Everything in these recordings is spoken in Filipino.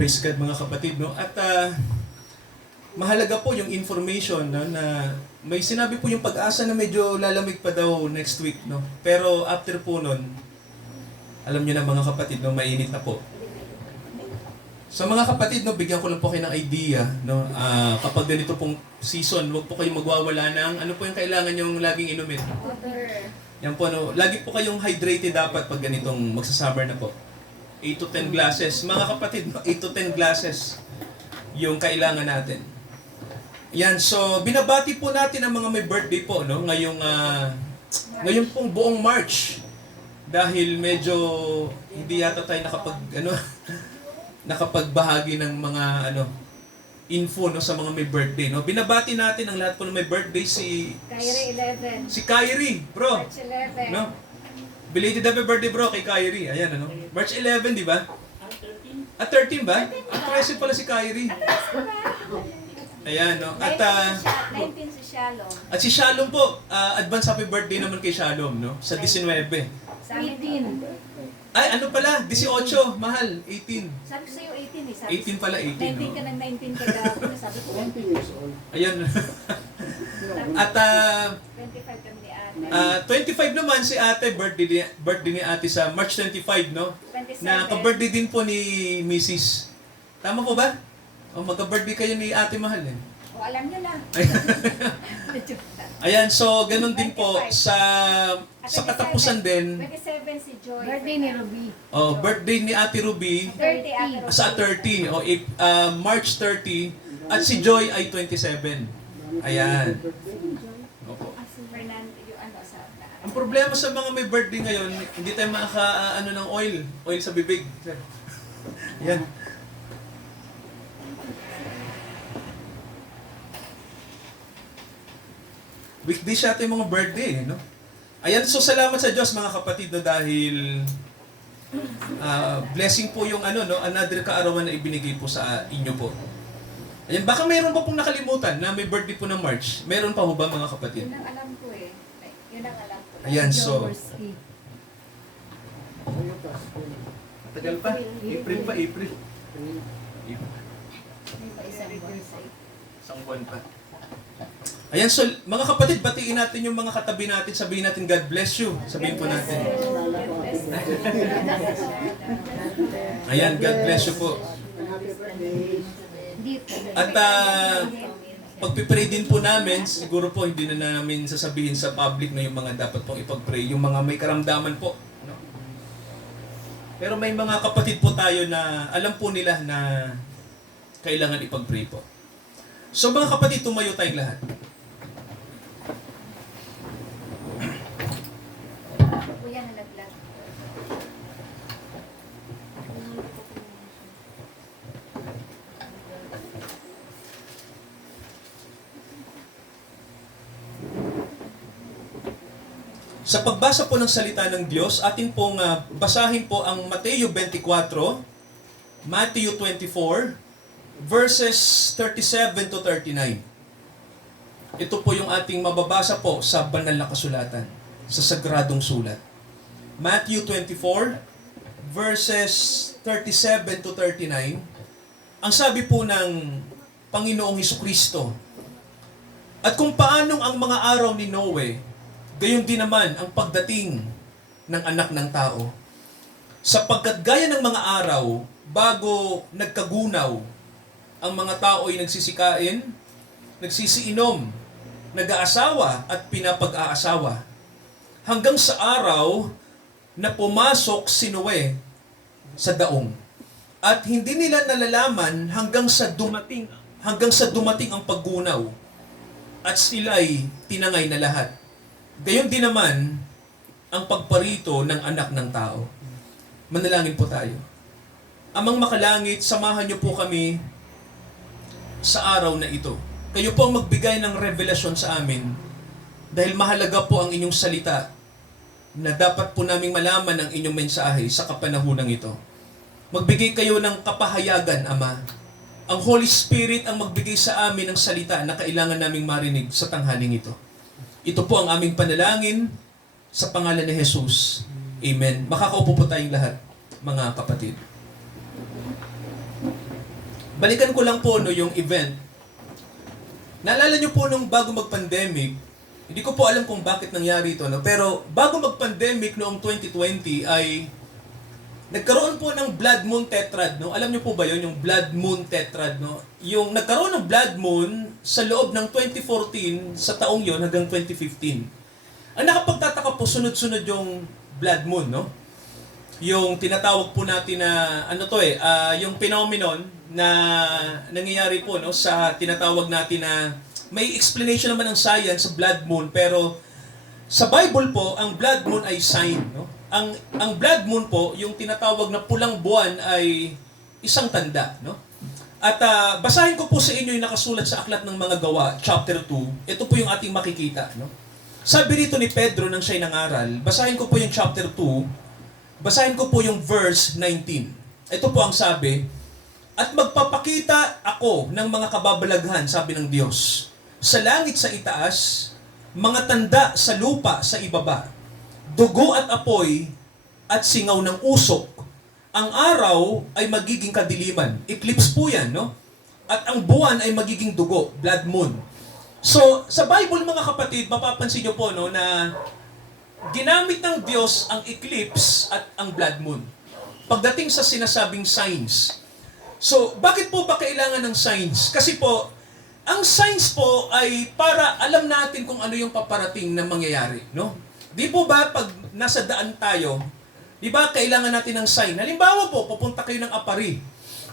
Praise God mga kapatid, no? At mahalaga po yung information, no, na may sinabi po yung Pag-asa na medyo lalamig pa daw next week, no? Pero after po nun, alam niyo na mga kapatid, no, mainit na po. So mga kapatid, no, bigyan ko lang po kayo ng idea, no? Kapag ganito pong season, huwag po kayong magwawala ng ano po yung kailangan yung laging inumin. Water. Yan po, no? Lagi po kayong hydrated dapat pag ganitong magsasummer na po. 8 to 10 glasses. Mga kapatid, 8 to 10 glasses yung kailangan natin. Yan, so binabati po natin ang mga may birthday po, no? Ngayong pong buong March. Dahil medyo hindi yata tayo nakapagbahagi ng mga info, no, sa mga may birthday, no? Binabati natin ang lahat po ng may birthday Kyrie 11. si Kyrie, bro. March 11. No? Belated happy birthday, bro, kay Kyrie. Ayan, ano? March 11, di ba? 13 ba? Present pala si Kyrie. Ayan, no? At 19 si Shalom. si Shalom po, advance happy birthday naman kay Shalom, no? Sa 19. Sa amin 18. Ay, ano pala? 18, mahal. 18. Sabi ko sa'yo 18 eh. Sabi 18 pala, 18. 19 ka No? ng 19 ka daw. Sabi ko 20 years old. Ayan. At 25 kami ni ate. 25 naman si ate, birthday ni ate sa March 25, no? 27. Na ka-birthday din po ni Mrs. Tama po ba? O magka-birthday kayo ni ate mahal eh. O alam nyo na. Ayan, so ganun din po sa katapusan din. 27 si Joy. Birthday ni Ruby. Oh, birthday ni Ate Ruby 30 ate Rosie. sa 30 o March 30 at si Joy ay 27. Ayan. Opo. Si Fernando, yung ano sa... Ang problema sa mga may birthday ngayon, hindi tayo ng oil sa bibig. Yan. Weekday siya ito yung mga birthday, no? Ayan, so salamat sa Diyos mga kapatid, no, dahil blessing po yung another kaarawan na ibinigay po sa inyo po. Ayan, baka mayroon pa pong nakalimutan na may birthday po ng March. Meron pa ho ba mga kapatid? Yun ang alam ko eh. Yun ang alam ko. Ayan, so... Jaworski. Tagal pa. April pa, April. May pa isang buwan sa Isang buwan pa. Ayan, so mga kapatid, batiin natin yung mga katabi natin. Sabihin natin, God bless you. Sabihin po natin. Ayan, God bless you po. Happy birthday. At pagpipray din po namin, siguro po hindi na namin sasabihin sa public na yung mga dapat pong ipag-pray, yung mga may karamdaman po. No? Pero may mga kapatid po tayo na alam po nila na kailangan ipag-pray po. So mga kapatid, tumayo tayong lahat. Kuya nalaglag. Sa pagbasa po ng salita ng Diyos, atin pong basahin po ang Mateo 24, Matthew 24, verses 37 to 39. Ito po yung ating mababasa po sa banal na kasulatan, sa sagradong sulat. Matthew 24, verses 37 to 39. Ang sabi po ng Panginoong Hesukristo, at kung paanong ang mga araw ni Noe, gayon din naman ang pagdating ng Anak ng Tao. Sapagkat gaya ng mga araw, bago nagkagunaw, ang mga tao ay nagsisikain, nagsisiinom, nag-aasawa at pinapag-aasawa. Hanggang sa araw na pumasok si Noe sa daong. At hindi nila nalalaman hanggang sa dumating ang paggunaw. At sila ay tinangay na lahat. Gayon din naman ang pagparito ng Anak ng Tao. Manalangin po tayo. Amang makalangit, samahan niyo po kami sa araw na ito. Kayo po ang magbigay ng revelasyon sa amin dahil mahalaga po ang inyong salita na dapat po naming malaman ang inyong mensahe sa kapanahonang ito. Magbigay kayo ng kapahayagan, Ama. Ang Holy Spirit ang magbigay sa amin ng salita na kailangan naming marinig sa tanghaling ito. Ito po ang aming panalangin sa pangalan ni Jesus. Amen. Makakaupo po tayong lahat, mga kapatid. balikan ko lang po no, yung event. Naalala niyo po nung bago mag-pandemic, hindi ko po alam kung bakit nangyari ito, no? Pero bago mag-pandemic noong 2020 ay nagkaroon po ng blood moon tetrad, no? Alam niyo po ba 'yon, yung blood moon tetrad, no? Yung nagkaroon ng blood moon sa loob ng 2014 sa taong 'yon hanggang 2015. Ang nakapagtataka po, sunod-sunod yung blood moon, no? Yung tinatawag po natin na yung phenomenon na nangyayari po no sa tinatawag natin na may explanation naman ng science sa blood moon, pero sa Bible po ang blood moon ay sign, no? Ang blood moon po, yung tinatawag na pulang buwan ay isang tanda, no? At basahin ko po sa inyo yung nakasulat sa Aklat ng Mga Gawa, chapter 2. Ito po yung ating makikita, no? Sabi rito ni Pedro nang siya'y nangaral, basahin ko po yung chapter 2, basahin ko po yung verse 19. Ito po ang sabi, "At magpapakita ako ng mga kababalaghan," sabi ng Diyos, "sa langit sa itaas, mga tanda sa lupa sa ibaba, dugo at apoy at singaw ng usok. Ang araw ay magiging kadiliman." Eclipse po yan, no? At ang buwan ay magiging dugo, blood moon. So, sa Bible mga kapatid, mapapansin nyo po no, na ginamit ng Diyos ang eclipse at ang blood moon pagdating sa sinasabing signs. So, bakit po ba kailangan ng signs? Kasi po, ang signs po ay para alam natin kung ano yung paparating na mangyayari, no? Di po ba pag nasa daan tayo, di ba kailangan natin ng sign? Halimbawa po, pupunta kayo ng Apari.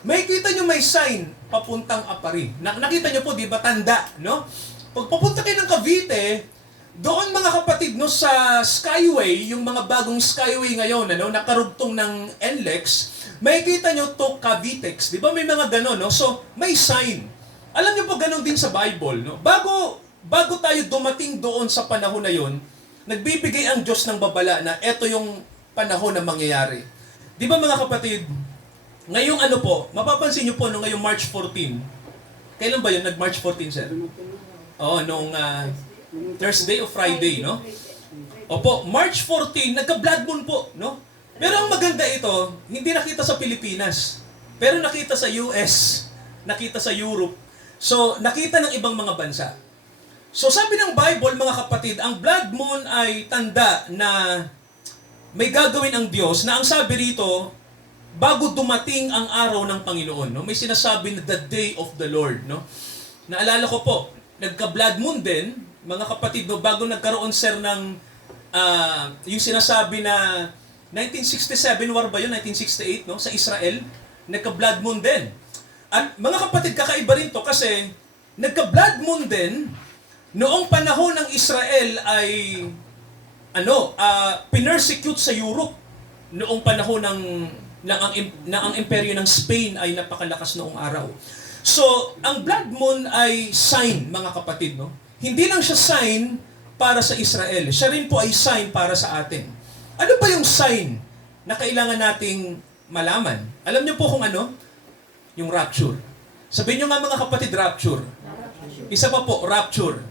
May kita nyo may sign, papuntang Apari. Nakita nyo po, di ba, tanda, no? Pag pupunta kayo ng Cavite, doon mga kapatid, no, sa Skyway, yung mga bagong Skyway ngayon, ano, nakarugtong ng NLEX, may kita nyo to Cavitex. Di ba may mga gano'n, no? So, may sign. Alam nyo po, gano'n din sa Bible, no? Bago tayo dumating doon sa panahon na yon, nagbibigay ang Diyos ng babala na eto yung panahon na mangyayari. Di ba mga kapatid, ngayong ano po, mapapansin nyo po, no, ngayong March 14, kailan ba yun? Nag-March 14, sir? Oo, nung Thursday o Friday, no? Opo, March 14, nagka-blood moon po, no? Pero ang maganda ito, hindi nakita sa Pilipinas. Pero nakita sa US, nakita sa Europe. So, nakita ng ibang mga bansa. So, sabi ng Bible, mga kapatid, ang blood moon ay tanda na may gagawin ang Diyos na ang sabi rito, bago dumating ang araw ng Panginoon, no? May sinasabi na the day of the Lord, no? Naalala ko po, nagka-blood moon din, mga kapatid, no, bago nagkaroon sir ng yung sinasabi na 1967 war ba yun? 1968, no? Sa Israel, nagka-blood moon din. At mga kapatid, kakaiba rin to kasi nagka-blood moon din noong panahon ng Israel ay pinersecute sa Europe noong panahon ng ang imperyo ng Spain ay napakalakas noong araw. So, ang blood moon ay sign, mga kapatid, no? Hindi lang siya sign para sa Israel. Siya rin po ay sign para sa atin. Ano ba yung sign na kailangan nating malaman? Alam niyo po kung ano? Yung rapture. Sabihin niyo nga mga kapatid, rapture. Isa pa po, rapture.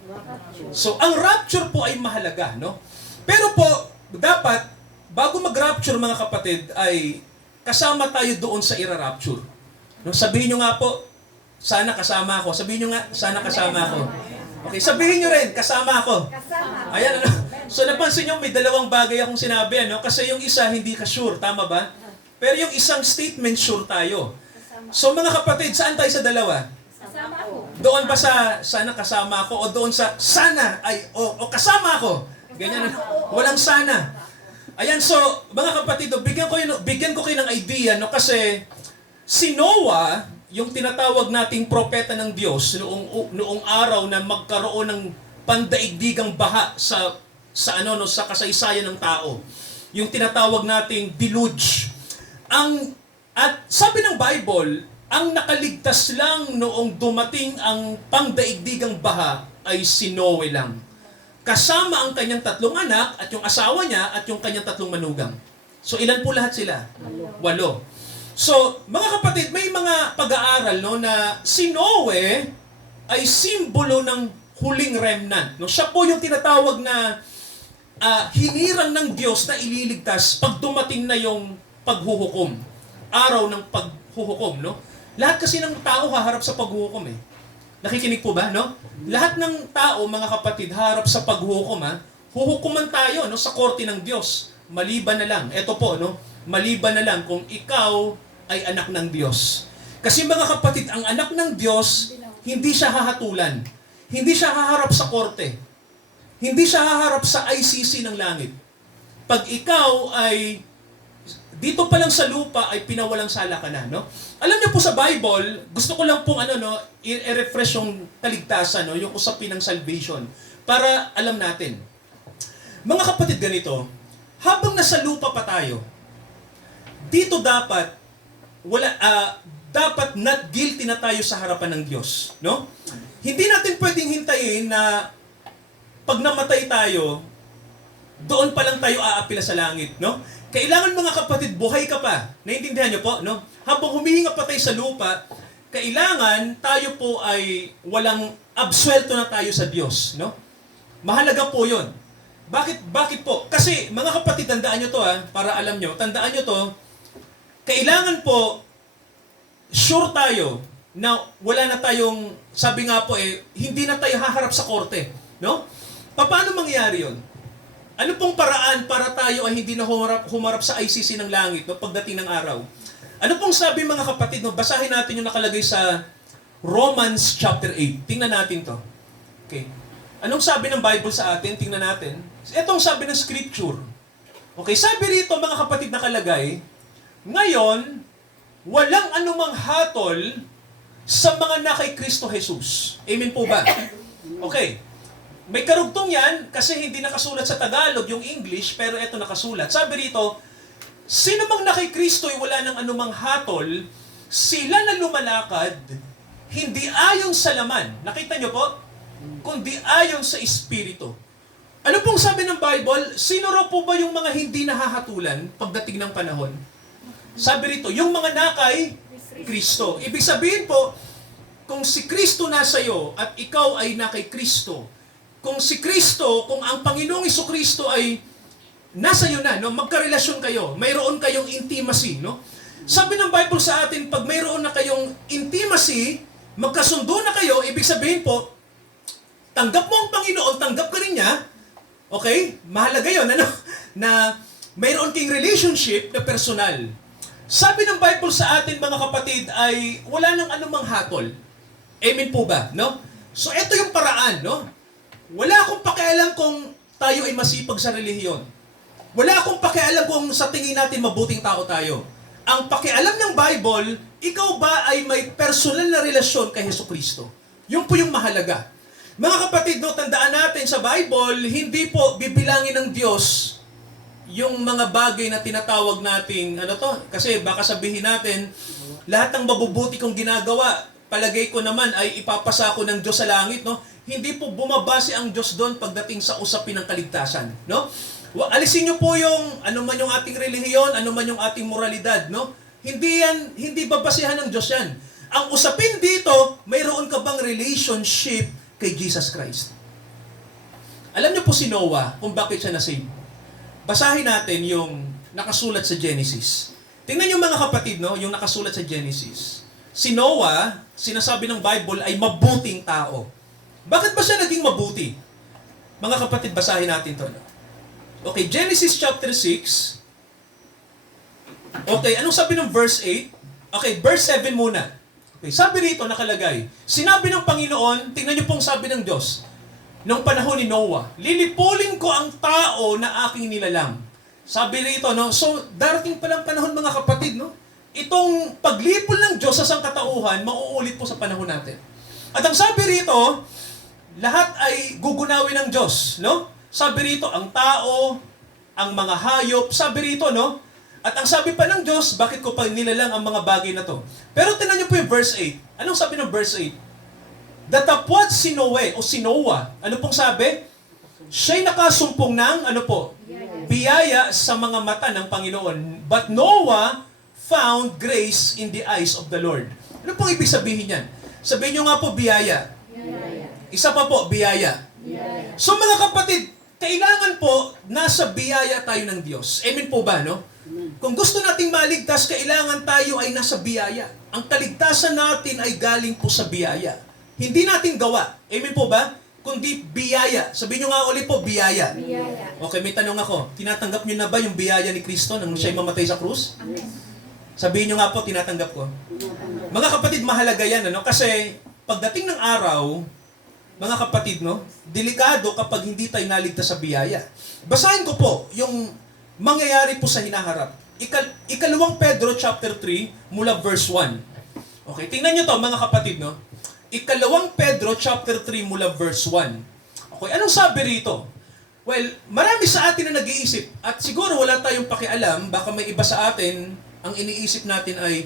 So, ang rapture po ay mahalaga, no? Pero po, dapat, bago mag-rapture mga kapatid, ay kasama tayo doon sa ira-rapture. No? Sabihin niyo nga po, sana kasama ako. Sabihin niyo nga, sana kasama ako. Okay, sabihin niyo rin, kasama ako. Kasama. Ayan, ano? So, napansin niyo, may dalawang bagay akong sinabi, ano? Kasi yung isa, hindi ka sure, tama ba? Pero yung isang statement, sure tayo. So, mga kapatid, saan tayo sa dalawa? Kasama ako. Doon ba sa sana kasama ako o doon sa sana ay o kasama ako? Ganyan, walang sana. Ayan, so, mga kapatid, bigyan ko kayo ng idea, no? Kasi si Noah, yung tinatawag nating propeta ng Diyos noong araw na magkaroon ng pandaigdigang baha sa kasaysayan ng tao. Yung tinatawag nating deluge. At sabi ng Bible, ang nakaligtas lang noong dumating ang pangdaigdigang baha ay si Noe lang. Kasama ang kanyang 3 anak at yung asawa niya at yung kanyang 3 manugang. So ilan po lahat sila? 8. So, mga kapatid, may mga pag-aaral no, na si Noe ay simbolo ng huling remnant. No? Siya po yung tinatawag na hinirang ng Diyos na ililigtas pag dumating na yung paghuhukom. Araw ng paghuhukom. No? Lahat kasi ng tao haharap sa paghuhukom eh. Nakikinig po ba, no? Lahat ng tao, mga kapatid, harap sa paghuhukom, ha? Huhukuman tayo, no, sa korte ng Diyos. Maliban na lang, eto po, no? Maliban na lang kung ikaw ay anak ng Diyos. Kasi mga kapatid, ang anak ng Diyos, hindi siya hahatulan. Hindi siya haharap sa korte. Hindi siya haharap sa ICC ng langit. Pag ikaw ay dito pa lang sa lupa ay pinawalang sala ka na, no? Alam niyo po sa Bible, gusto ko lang pong i-refresh yung kaligtasan, no, yung usapin ng salvation para alam natin. Mga kapatid, ganito, habang nasa lupa pa tayo, dito dapat dapat not guilty na tayo sa harapan ng Diyos, no? Hindi natin pwedeng hintayin na pag namatay tayo, doon pa lang tayo aapila sa langit, no? Kailangan mga kapatid, buhay ka pa. Naintindihan niyo po, no? Habang humihinga pa tayo sa lupa, kailangan tayo po ay walang absuelto na tayo sa Diyos, no? Mahalaga po 'yon. Bakit po? Kasi mga kapatid, tandaan niyo to para alam niyo. Tandaan niyo to. Kailangan po sure tayo na wala na tayong, sabi nga po hindi na tayo haharap sa korte, no? Paano mangyayari 'yon? Ano pong paraan para tayo ay hindi na humarap sa ICC ng langit, no, pagdating ng araw? Ano pong sabi mga kapatid, no? Basahin natin yung nakalagay sa Romans chapter 8. Tingnan natin to. Okay. Anong sabi ng Bible sa atin? Tingnan natin. Itong sabi ng Scripture. Okay, sabi rito mga kapatid nakalagay, ngayon, walang anumang hatol sa mga na kay Kristo Jesus. Amen po ba? Okay. May karugtong yan kasi hindi nakasulat sa Tagalog yung English, pero ito nakasulat. Sabi rito, sino mang na kay Kristo ay wala ng anumang hatol, sila na lumalakad, hindi ayon sa laman. Nakita nyo po? Kundi ayon sa Espiritu. Ano pong sabi ng Bible? Sino raw po ba yung mga hindi nahahatulan pagdating ng panahon? Sabi rito, yung mga nakay Kristo. Ibig sabihin po, kung si Kristo nasa iyo at ikaw ay nakay Kristo, kung si Kristo, kung ang Panginoong Jesucristo ay nasa iyo na, no, magkarelasyon kayo, mayroon kayong intimacy, no? Sabi ng Bible sa atin, pag mayroon na kayong intimacy, magkasundo na kayo, ibig sabihin po, tanggap mo ang Panginoon, tanggap ka rin niya, okay? Mahalaga yun, ano? Na mayroon kayong relationship na personal. Sabi ng Bible sa atin, mga kapatid, ay wala nang anumang hatol. Amen po ba, no? So, ito yung paraan, no? Wala akong pakialam kung tayo ay masipag sa relihiyon. Wala akong pakialam kung sa tingin natin mabuting tao tayo. Ang pakialam ng Bible, ikaw ba ay may personal na relasyon kay Jesucristo? Yun po yung mahalaga. Mga kapatid, no, tandaan natin sa Bible, hindi po bibilangin ng Diyos yung mga bagay na tinatawag nating, kasi baka sabihin natin, lahat ng mabubuti kong ginagawa, palagay ko naman ay ipapasa ko ng Diyos sa langit, no? Hindi po bumabase ang Diyos doon pagdating sa usapin ng kaligtasan, no? Alisin niyo po yung ano man yung ating relihiyon, ano man yung ating moralidad, no? Hindi babasehan ng Diyos yan. Ang usapin dito, mayroon ka bang relationship kay Jesus Christ? Alam niyo po si Noah kung bakit siya na-save. Basahin natin yung nakasulat sa Genesis. Tingnan niyo mga kapatid, no, yung nakasulat sa Genesis. Si Noah, sinasabi ng Bible, ay mabuting tao. Bakit ba siya naging mabuti? Mga kapatid, basahin natin to. Okay, Genesis chapter 6. Okay, anong sabi ng verse 8? Okay, verse 7 muna. Okay, sabi rito nakalagay, sinabi ng Panginoon, tingnan niyo pong sabi ng Diyos, nung panahon ni Noah, lilipulin ko ang tao na aking nilalang. Sabi rito, no? So, darating palang panahon mga kapatid, no? Itong paglipol ng Diyos sa sangkatauhan, mauulit po sa panahon natin. At ang sabi rito, lahat ay gugunawin ng Diyos, no? Sabi rito, ang tao, ang mga hayop, sabi rito, no? At ang sabi pa ng Diyos, bakit ko pa nilalang ang mga bagay na to? Pero tingnan niyo po yung verse 8. Anong sabi ng verse 8? Datapwat si Noe, o si Noah. Ano pong sabi? Siya'y nakasumpong ng, biyaya sa mga mata ng Panginoon. But Noah found grace in the eyes of the Lord. Ano pong ibig sabihin yan? Sabihin niyo nga po, biyaya. Isa pa po, biyaya. So mga kapatid, kailangan po nasa biyaya tayo ng Diyos. Amen po ba, no? Kung gusto nating maligtas, kailangan tayo ay nasa biyaya. ang kaligtasan natin ay galing po sa biyaya. Hindi natin gawa. Amen po ba? Kundi biyaya. Sabihin nyo nga ulit po, biyaya. Biyaya. Okay, may tanong ako. Tinatanggap nyo na ba yung biyaya ni Kristo nang siya'y mamatay sa krus? Amen. Sabihin nyo nga po, tinatanggap ko. Mga kapatid, mahalaga yan, ano? Kasi pagdating ng araw, mga kapatid, no? Delikado kapag hindi tayo naligtas sa biyaya. Basahin ko po yung mangyayari po sa hinaharap. Ikalawang Pedro chapter 3 mula verse 1. Okay, tingnan nyo to mga kapatid, no? Ikalawang Pedro chapter 3 mula verse 1. Okay, anong sabi rito? Well, marami sa atin na nag-iisip at siguro wala tayong pakialam, baka may iba sa atin ang iniisip natin ay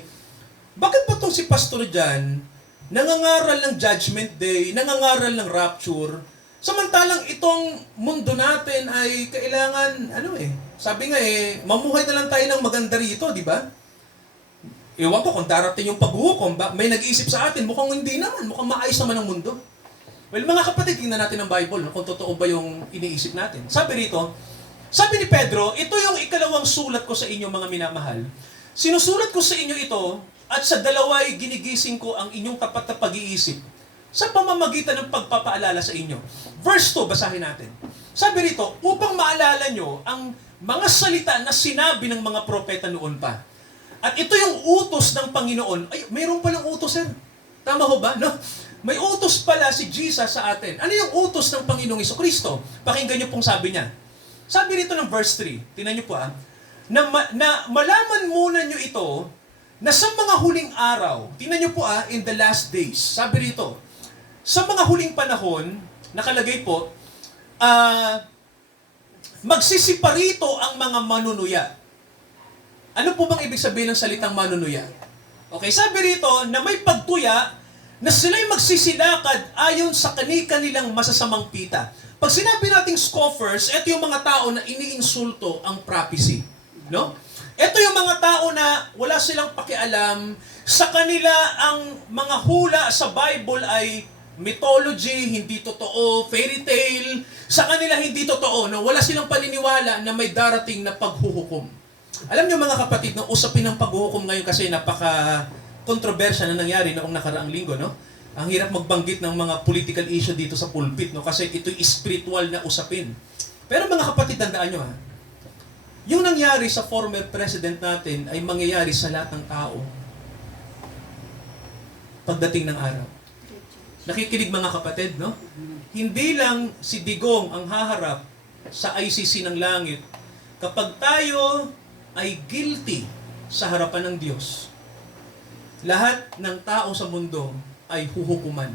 bakit ba tong si pastor dyan nangangaral ng judgment day, nangangaral ng rapture, samantalang itong mundo natin ay kailangan, sabi nga mamuhay na lang tayo ng maganda rito, di ba? Ewan ko kung darating yung paghuhukom, may nag-iisip sa atin, mukhang hindi naman, mukhang maayos naman ang mundo. Well, mga kapatid, tingnan natin ang Bible, no, kung totoo ba yung iniisip natin. Sabi rito, sabi ni Pedro, ito yung ikalawang sulat ko sa inyo, mga minamahal. Sinusulat ko sa inyo ito, at sa dalawa'y ginigising ko ang inyong tapat na pag-iisip sa pamamagitan ng pagpapaalala sa inyo. Verse 2, basahin natin. Sabi rito, upang maalala nyo ang mga salita na sinabi ng mga propeta noon pa. At ito yung utos ng Panginoon. Ay, mayroon palang utos, sir. Tama ho ba? No? May utos pala si Jesus sa atin. Ano yung utos ng Panginoong Jesucristo? Pakinggan nyo pong sabi niya. Sabi rito ng verse 3, tingnan nyo po na malaman muna nyo ito na sa mga huling araw, tingnan nyo po in the last days, sabi rito, sa mga huling panahon, nakalagay po, magsisiparito ang mga manunuya. Ano po bang ibig sabihin ng salitang manunuya? Okay, sabi rito na may pagtuya na sila'y magsisilakad ayon sa kani-kanilang masasamang pita. Pag sinabi nating scoffers, ito yung mga tao na iniinsulto ang prophecy. No? Ito yung mga tao na wala silang pakialam, sa kanila ang mga hula sa Bible ay mythology, hindi totoo, fairy tale, sa kanila hindi totoo, no? Wala silang paniniwala na may darating na paghuhukom. Alam niyo mga kapatid, no, usapin ng paghuhukom ngayon kasi napaka-kontrobersya na nangyari noong nakaraang linggo, no? Ang hirap magbanggit ng mga political issue dito sa pulpit, no? Kasi ito'y spiritual na usapin. Pero mga kapatid, tandaan nyo yung nangyari sa former president natin ay mangyayari sa lahat ng tao pagdating ng araw. Nakikinig mga kapatid, no? Hindi lang si Digong ang haharap sa ICC ng langit kapag tayo ay guilty sa harapan ng Diyos. Lahat ng tao sa mundo ay huhukuman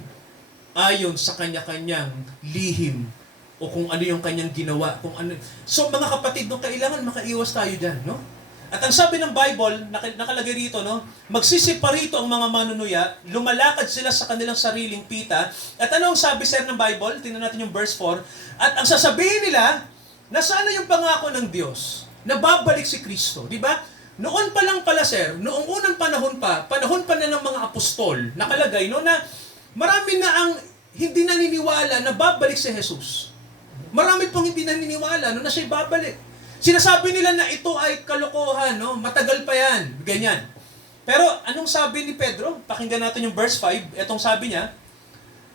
ayon sa kanya-kanyang lihim o kung ano yung kanyang ginawa, kung ano. So mga kapatid, no, kailangan makaiwas tayo diyan, no? At ang sabi ng Bible, nakalagay rito, no, magsisiparito ang mga manunuya, lumalakad sila sa kanilang sariling pita. At ano ang sabi, sir, ng Bible? Tingnan natin yung verse 4. At ang sasabihin nila, nasaan na yung pangako ng Diyos na babalik si Kristo, di ba? Noon pa lang pala, sir, noong unang panahon pa na ng mga apostol, nakalagay, no, na marami na ang hindi naniniwala na babalik si Jesus. Marami pong hindi naniniwala na siya'y babalik. Sinasabi nila na ito ay kalokohan, no? Matagal pa yan, ganyan. Pero anong sabi ni Pedro? Pakinggan natin yung verse 5. Etong sabi niya,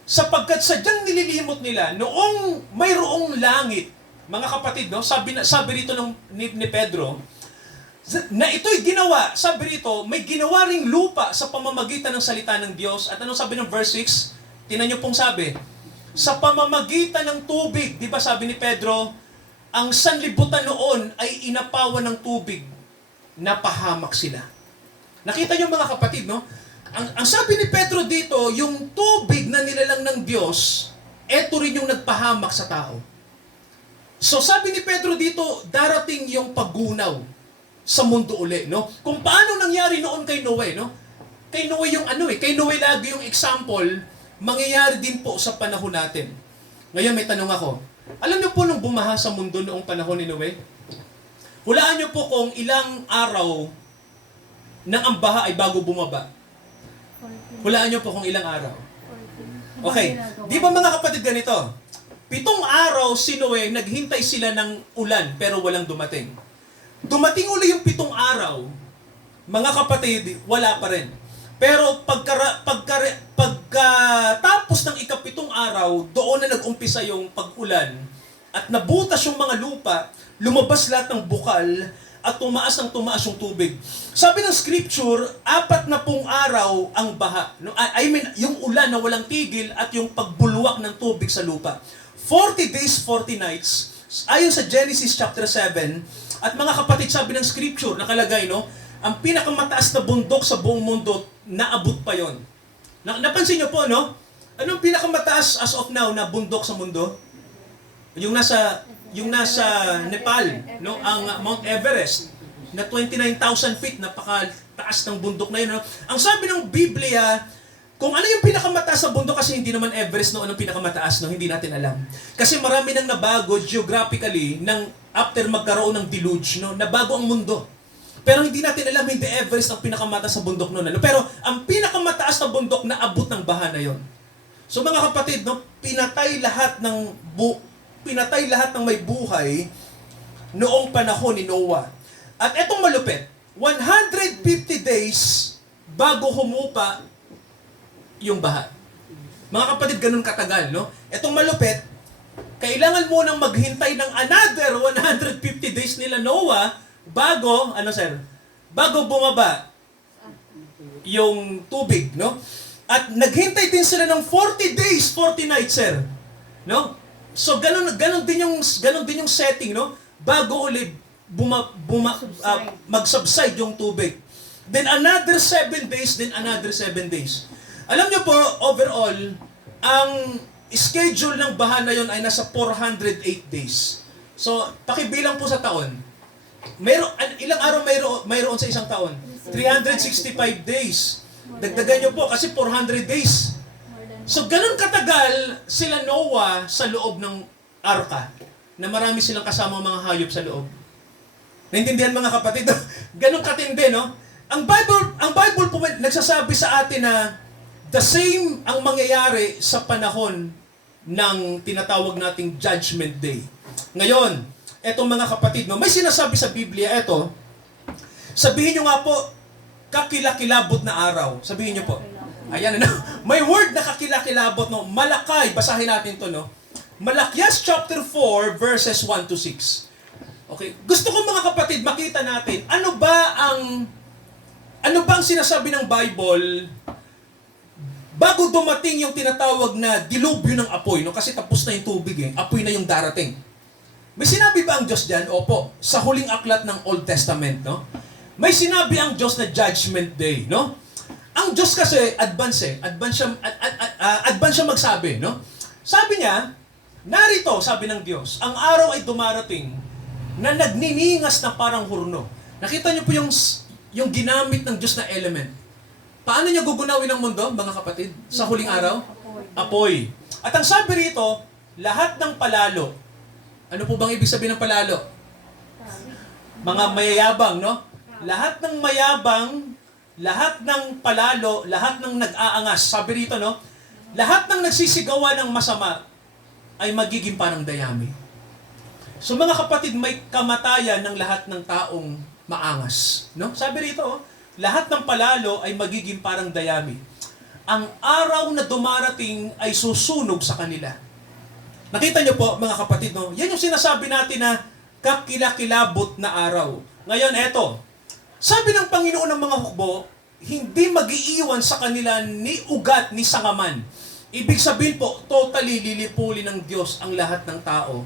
sapagkat sadyang nililimot nila noong mayroong langit, mga kapatid, no? Sabi rito ni Pedro, na ito'y ginawa, sabi rito, may ginawa ring lupa sa pamamagitan ng salita ng Diyos. At anong sabi ng verse 6? Tingnan niyo pong sabi, sa pamamagitan ng tubig, di ba sabi ni Pedro, ang sanlibutan noon ay inapawan ng tubig, napahamak sila. Nakita niyo mga kapatid, no? Ang sabi ni Pedro dito, yung tubig na nilalang ng Diyos, eto rin yung nagpahamak sa tao. So sabi ni Pedro dito, darating yung paggunaw sa mundo uli, no? Kung paano nangyari noon kay Noe, no? Kay Noe yung kay Noe lagi yung example, mangyayari din po sa panahon natin. Ngayon may tanong ako. Alam niyo po nung bumaha sa mundo noong panahon ni Noe? Hulaan niyo po kung ilang araw nang ang baha ay bago bumaba. Hulaan niyo po kung ilang araw. Okay. Di ba mga kapatid ganito? 7 araw si Noe, naghintay sila ng ulan pero walang dumating. Dumating uli yung 7 araw, mga kapatid, wala pa rin. Pero pagkatapos ng ikapitong araw, doon na nag-umpisa yung pag-ulan at nabutas yung mga lupa, lumabas lahat ng bukal at tumaas yung tubig. Sabi ng scripture, 40 araw ang baha. No? I mean, yung ulan na walang tigil at yung pagbulwak ng tubig sa lupa. 40 days, 40 nights, ayon sa Genesis chapter 7, at mga kapatid, sabi ng scripture, nakalagay, no? Ang pinakamataas na bundok sa buong mundo, naabot pa yon. Napansin niyo po, no? Anong pinakamataas as of now na bundok sa mundo? Yung nasa Nepal, no? Ang Mount Everest na 29,000 feet, napakataas ng bundok na yun, no? Ang sabi ng Biblia, kung ano yung pinakamataas na bundok, kasi hindi naman Everest no, anong pinakamataas no, hindi natin alam. Kasi marami nang nabago geographically after magkaroon ng deluge, no, nabago ang mundo. Pero hindi natin alam, hindi Everest ang pinakamataas na bundok noon. Ano? Pero ang pinakamataas na bundok na abot ng baha na yon. So mga kapatid, no, pinatay lahat ng may buhay noong panahon ni Noah. At etong malupit, 150 days bago humupa yung baha. Mga kapatid, ganun katagal, no? Etong malupit, kailangan mo nang maghintay ng another 150 days nila Noah bago bumaba yung tubig, no? At naghintay din sila ng 40 days, 40 nights, sir. No? So ganun din yung setting, no? Bago ulit mag-subside yung tubig. Then another 7 days, then another 7 days. Alam niyo po, overall, ang schedule ng baha na yon ay nasa 408 days. So, pakibilang po sa taon. Ilang araw mayroon sa isang taon? 365 days. Dagdagan niyo po kasi 400 days. So, ganun katagal sila Noah sa loob ng arka na marami silang kasama mga hayop sa loob. Naintindihan mga kapatid? Ganun katindi, no? Ang Bible po nagsasabi sa atin na the same ang mangyayari sa panahon ng tinatawag nating Judgment Day. Ngayon, etong mga kapatid, no, may sinasabi sa Biblia, eto, sabihin nyo nga po, kakilakilabot na araw. Sabihin nyo po. Ayan, no? May word na kakilakilabot, no? Malakay, basahin natin to, no? Malakyas chapter 4, verses 1 to 6. Okay, gusto ko mga kapatid, makita natin, ano ba ang sinasabi ng Bible bago dumating yung tinatawag na dilubyo ng apoy, no? Kasi tapos na yung tubig, apoy na yung darating. May sinabi ba ang Diyos diyan? Opo, sa huling aklat ng Old Testament, no? May sinabi ang Diyos na Judgment Day, no? Ang Diyos kasi advance siya magsabi, no? Sabi niya, narito, sabi ng Diyos, ang araw ay dumarating na nagniningas na parang hurno. Nakita niyo po yung ginamit ng Diyos na element. Paano niya gugunawin ang mundo, mga kapatid, sa huling araw? Apoy. At ang sabi rito, lahat ng palalo. Ano po bang ibig sabihin ng palalo? Mga mayayabang, no? Lahat ng mayabang, lahat ng palalo, lahat ng nag-aangas. Sabi rito, no? Lahat ng nagsisigawa ng masama ay magiging parang dayami. So mga kapatid, may kamatayan ng lahat ng taong maangas. No? Sabi rito, lahat ng palalo ay magiging parang dayami. Ang araw na dumarating ay susunog sa kanila. Nakita niyo po, mga kapatid, no? Yan yung sinasabi natin na kakilakilabot na araw. Ngayon, eto. Sabi ng Panginoon ng mga hukbo, hindi mag-iiwan sa kanila ni ugat ni sangaman. Ibig sabihin po, totally lilipulin ng Diyos ang lahat ng tao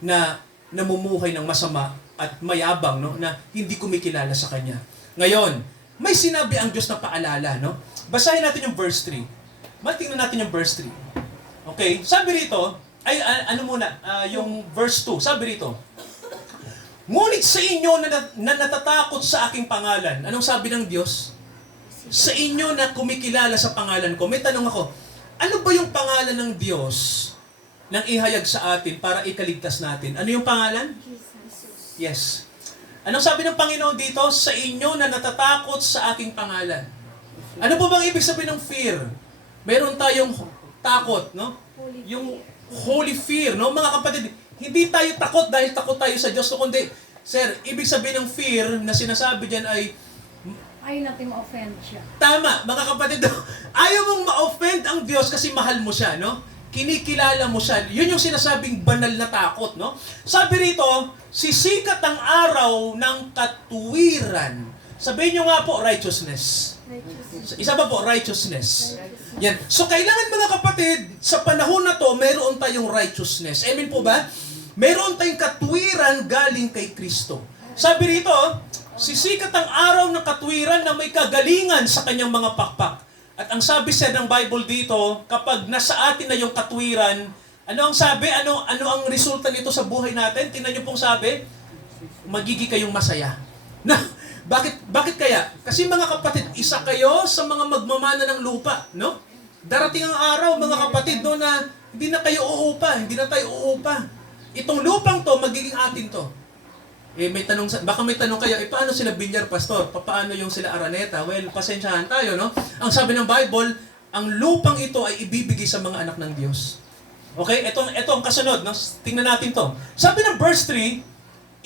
na namumuhay ng masama at mayabang, no? Na hindi kumikilala sa Kanya. Ngayon, may sinabi ang Diyos na paalala, no? Basahin natin yung verse 3. Tingnan natin yung verse 3. Okay? Sabi rito, yung verse 2. Sabi rito, ngunit sa inyo na natatakot sa aking pangalan. Anong sabi ng Diyos? Sa inyo na kumikilala sa pangalan ko. May tanong ako, ano ba yung pangalan ng Diyos nang ihayag sa atin para ikaligtas natin? Ano yung pangalan? Yes. Anong sabi ng Panginoon dito? Sa inyo na natatakot sa aking pangalan. Ano po bang ibig sabihin ng fear? Meron tayong takot, no? Yung holy fear, no? Mga kapatid, hindi tayo takot dahil takot tayo sa Diyos, kundi, sir, ibig sabihin ng fear na sinasabi diyan ay Ayaw natin ma-offend siya. Tama, mga kapatid. Ayaw mong ma-offend ang Diyos kasi mahal mo siya, no? Kinikilala mo siya. Yun yung sinasabing banal na takot, no? Sabi rito, sisikat ang araw ng katuwiran. Sabihin nyo nga po, righteousness. Isa pa po, righteousness. Yan. So, kailangan mga kapatid, sa panahon na to, meron tayong righteousness. Amen po ba? Meron tayong katuwiran galing kay Kristo. Sabi rito, sisikat ang araw ng katuwiran na may kagalingan sa kanyang mga pakpak. At ang sabi sa ng Bible dito, kapag nasa atin na yung katuwiran, ano ang sabi? Ano ang resulta nito sa buhay natin? Tingnan niyo pong sabi, magiging kayong masaya. Na, bakit kaya? Kasi mga kapatid, isa kayo sa mga magmamana ng lupa, no? Darating ang araw, mga kapatid, no, na hindi na kayo uupa, hindi na tayo uupa. Itong lupang to, magiging atin to. Baka may tanong kayo, paano sila Bilyar, Pastor? Paano yung sila Araneta? Well, pasensyahan tayo, no? Ang sabi ng Bible, ang lupang ito ay ibibigay sa mga anak ng Diyos. Okay? Ito ang kasunod, no? Tingnan natin to. Sabi ng verse 3,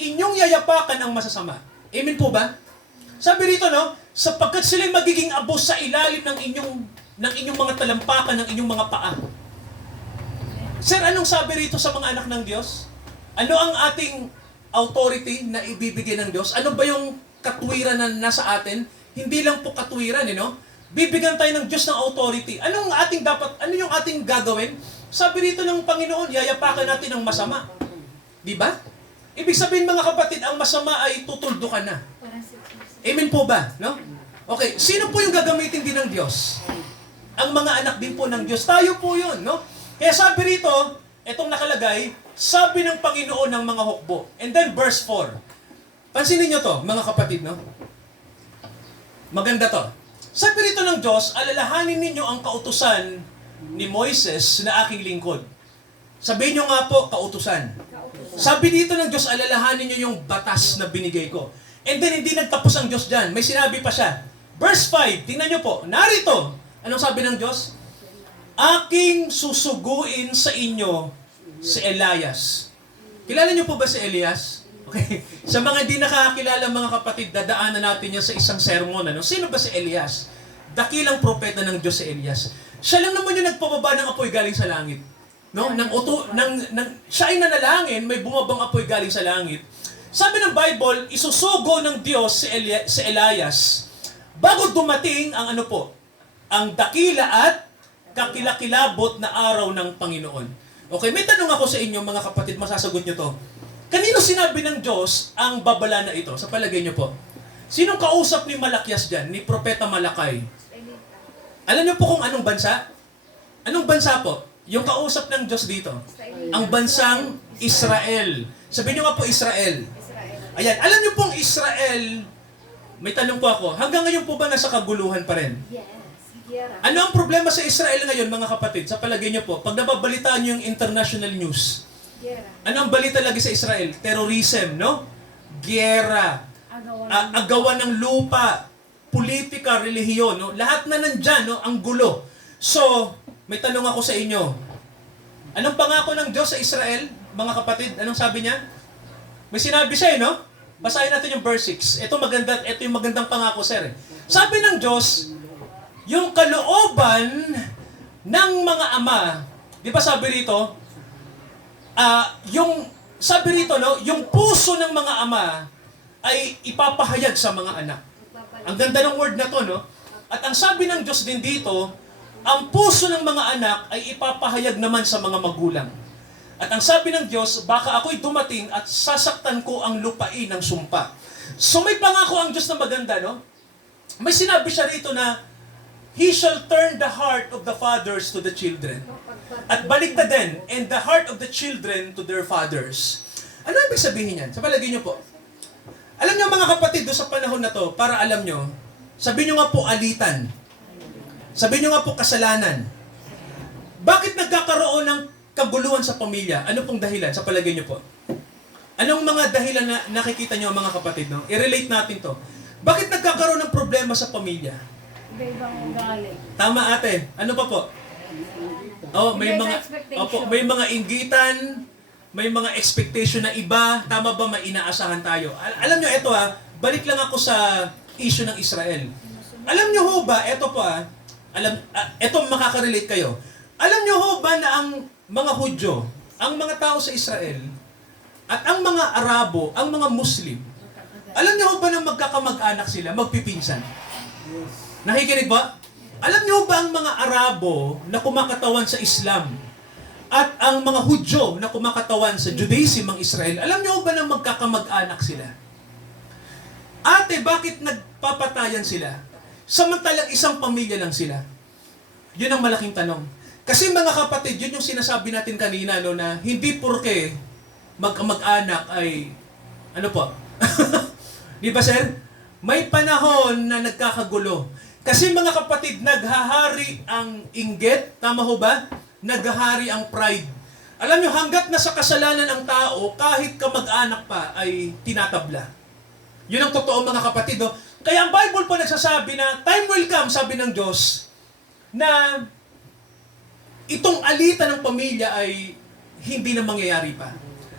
inyong yayapakan ang masasama. Amen po ba? Sabi rito, no? Sapagkat sila'y magiging abos sa ilalim ng inyong mga talampakan, ng inyong mga paa. Sir, anong sabi rito sa mga anak ng Diyos? Ano ang ating authority na ibibigay ng Diyos? Ano ba yung katwiran na nasa atin? Hindi lang po katwiran, no? Bibigyan tayo ng Diyos ng authority. Ano yung ating gagawin? Sabi rito ng Panginoon, yayapakan natin ang masama. Di ba? Ibig sabihin mga kapatid, ang masama ay tutuldukan na. Amen po ba? No? Okay, sino po yung gagamitin din ng Diyos? Ang mga anak din po ng Diyos. Tayo po yun, no? Kaya sabi rito, itong nakalagay, sabi ng Panginoon ng mga hukbo. And then verse 4. Pansinin nyo to, mga kapatid, no? Maganda to. Sabi rito ng Diyos, alalahanin ninyo ang kautusan ni Moises na aking lingkod. Sabihin nyo nga po, kautusan. Sabi dito ng Diyos, alalahanin nyo yung batas na binigay ko. And then hindi nagtapos ang Diyos dyan. May sinabi pa siya. Verse 5, tingnan nyo po, narito. Anong sabi ng Diyos? Aking susuguin sa inyo si Elias. Kilala niyo po ba si Elias? Okay. Sa mga hindi nakakakilala mga kapatid, dadaanan natin yan sa isang sermon. Ano? Sino ba si Elias? Dakilang propeta ng Diyos si Elias. Siya lang naman yung nagpababa ng apoy galing sa langit. No? Siya ay nanalangin, may bumabang apoy galing sa langit. Sabi ng Bible, isusugo ng Diyos si Elias bago dumating ang ano po, ang dakila at kakilakilabot na araw ng Panginoon. Okay, may tanong ako sa inyo mga kapatid, masasagot nyo to. Kanino sinabi ng Diyos ang babala na ito? Sa palagay nyo po. Sinong kausap ni Malakias dyan? Ni Propeta Malakay? Alam nyo po kung anong bansa? Anong bansa po? Yung kausap ng Diyos dito. Ang bansang Israel. Sabihin nyo nga po Israel. Ayan, alam nyo pong Israel, may tanong po ako, hanggang ngayon po ba nasa kaguluhan pa rin? Yes. Ano ang problema sa Israel ngayon, mga kapatid? Sa palagay niyo po, pag nababalitaan niyo yung international news, ano ang balita lagi sa Israel? Terrorism, no? Giyera, agawan ng lupa, politika, relihiyon, no? Lahat na nandyan, no? Ang gulo. So, may tanong ako sa inyo. Anong pangako ng Diyos sa Israel, mga kapatid? Anong sabi niya? May sinabi siya, no? Basahin natin yung verse 6. Ito yung magandang pangako, sir. Sabi ng Diyos, yung kalooban ng mga ama, di ba sabi rito, yung puso ng mga ama ay ipapahayag sa mga anak. Ang ganda ng word na to, no? At ang sabi ng Diyos din dito, ang puso ng mga anak ay ipapahayag naman sa mga magulang. At ang sabi ng Diyos, baka ako'y dumating at sasaktan ko ang lupain ng sumpa. So may pangako ang Diyos na maganda, no? May sinabi siya rito na, He shall turn the heart of the fathers to the children. At baliktad din, and the heart of the children to their fathers. Ano ibig sabihin yan? Sa palagay niyo po. Alam niyo mga kapatid, doon sa panahon na to, para alam niyo, sabihin niyo nga po alitan. Sabihin niyo nga po kasalanan. Bakit nagkakaroon ng kaguluhan sa pamilya? Ano pong dahilan? Sa palagay niyo po. Anong mga dahilan na nakikita niyo mga kapatid? No? I-relate natin to. Bakit nagkakaroon ng problema sa pamilya? Iba-ibang ugali. Tama ate. Ano pa po? Oh, may Expectation. mga inggitan, may mga expectation na iba. Tama ba, may inaasahan tayo? Alam nyo, ito balik lang ako sa issue ng Israel. Alam nyo ho ba, eto po eto makaka-relate kayo. Alam nyo ho ba na ang mga Hudyo, ang mga tao sa Israel, at ang mga Arabo, ang mga Muslim, alam nyo ho ba na magkakamag-anak sila, magpipinsan? Yes. Nakikinig ba? Alam nyo ba ang mga Arabo na kumakatawan sa Islam at ang mga Hudyo na kumakatawan sa Judaism ang Israel, alam nyo ba na magkakamag-anak sila? Ate, bakit nagpapatayan sila? Samantalang isang pamilya lang sila. Yun ang malaking tanong. Kasi mga kapatid, yun yung sinasabi natin kanina, no, na hindi porke mag-anak ay, ano po? Di ba, sir? May panahon na nagkakagulo. Kasi mga kapatid, naghahari ang inggit, tama ho ba? Naghahari ang pride. Alam nyo, hanggat nasa kasalanan ang tao, kahit kamag-anak pa, ay tinatabla. Yun ang totoo mga kapatid. Oh. Kaya ang Bible po nagsasabi na, time will come, sabi ng Diyos, na itong alitan ng pamilya ay hindi na mangyayari pa.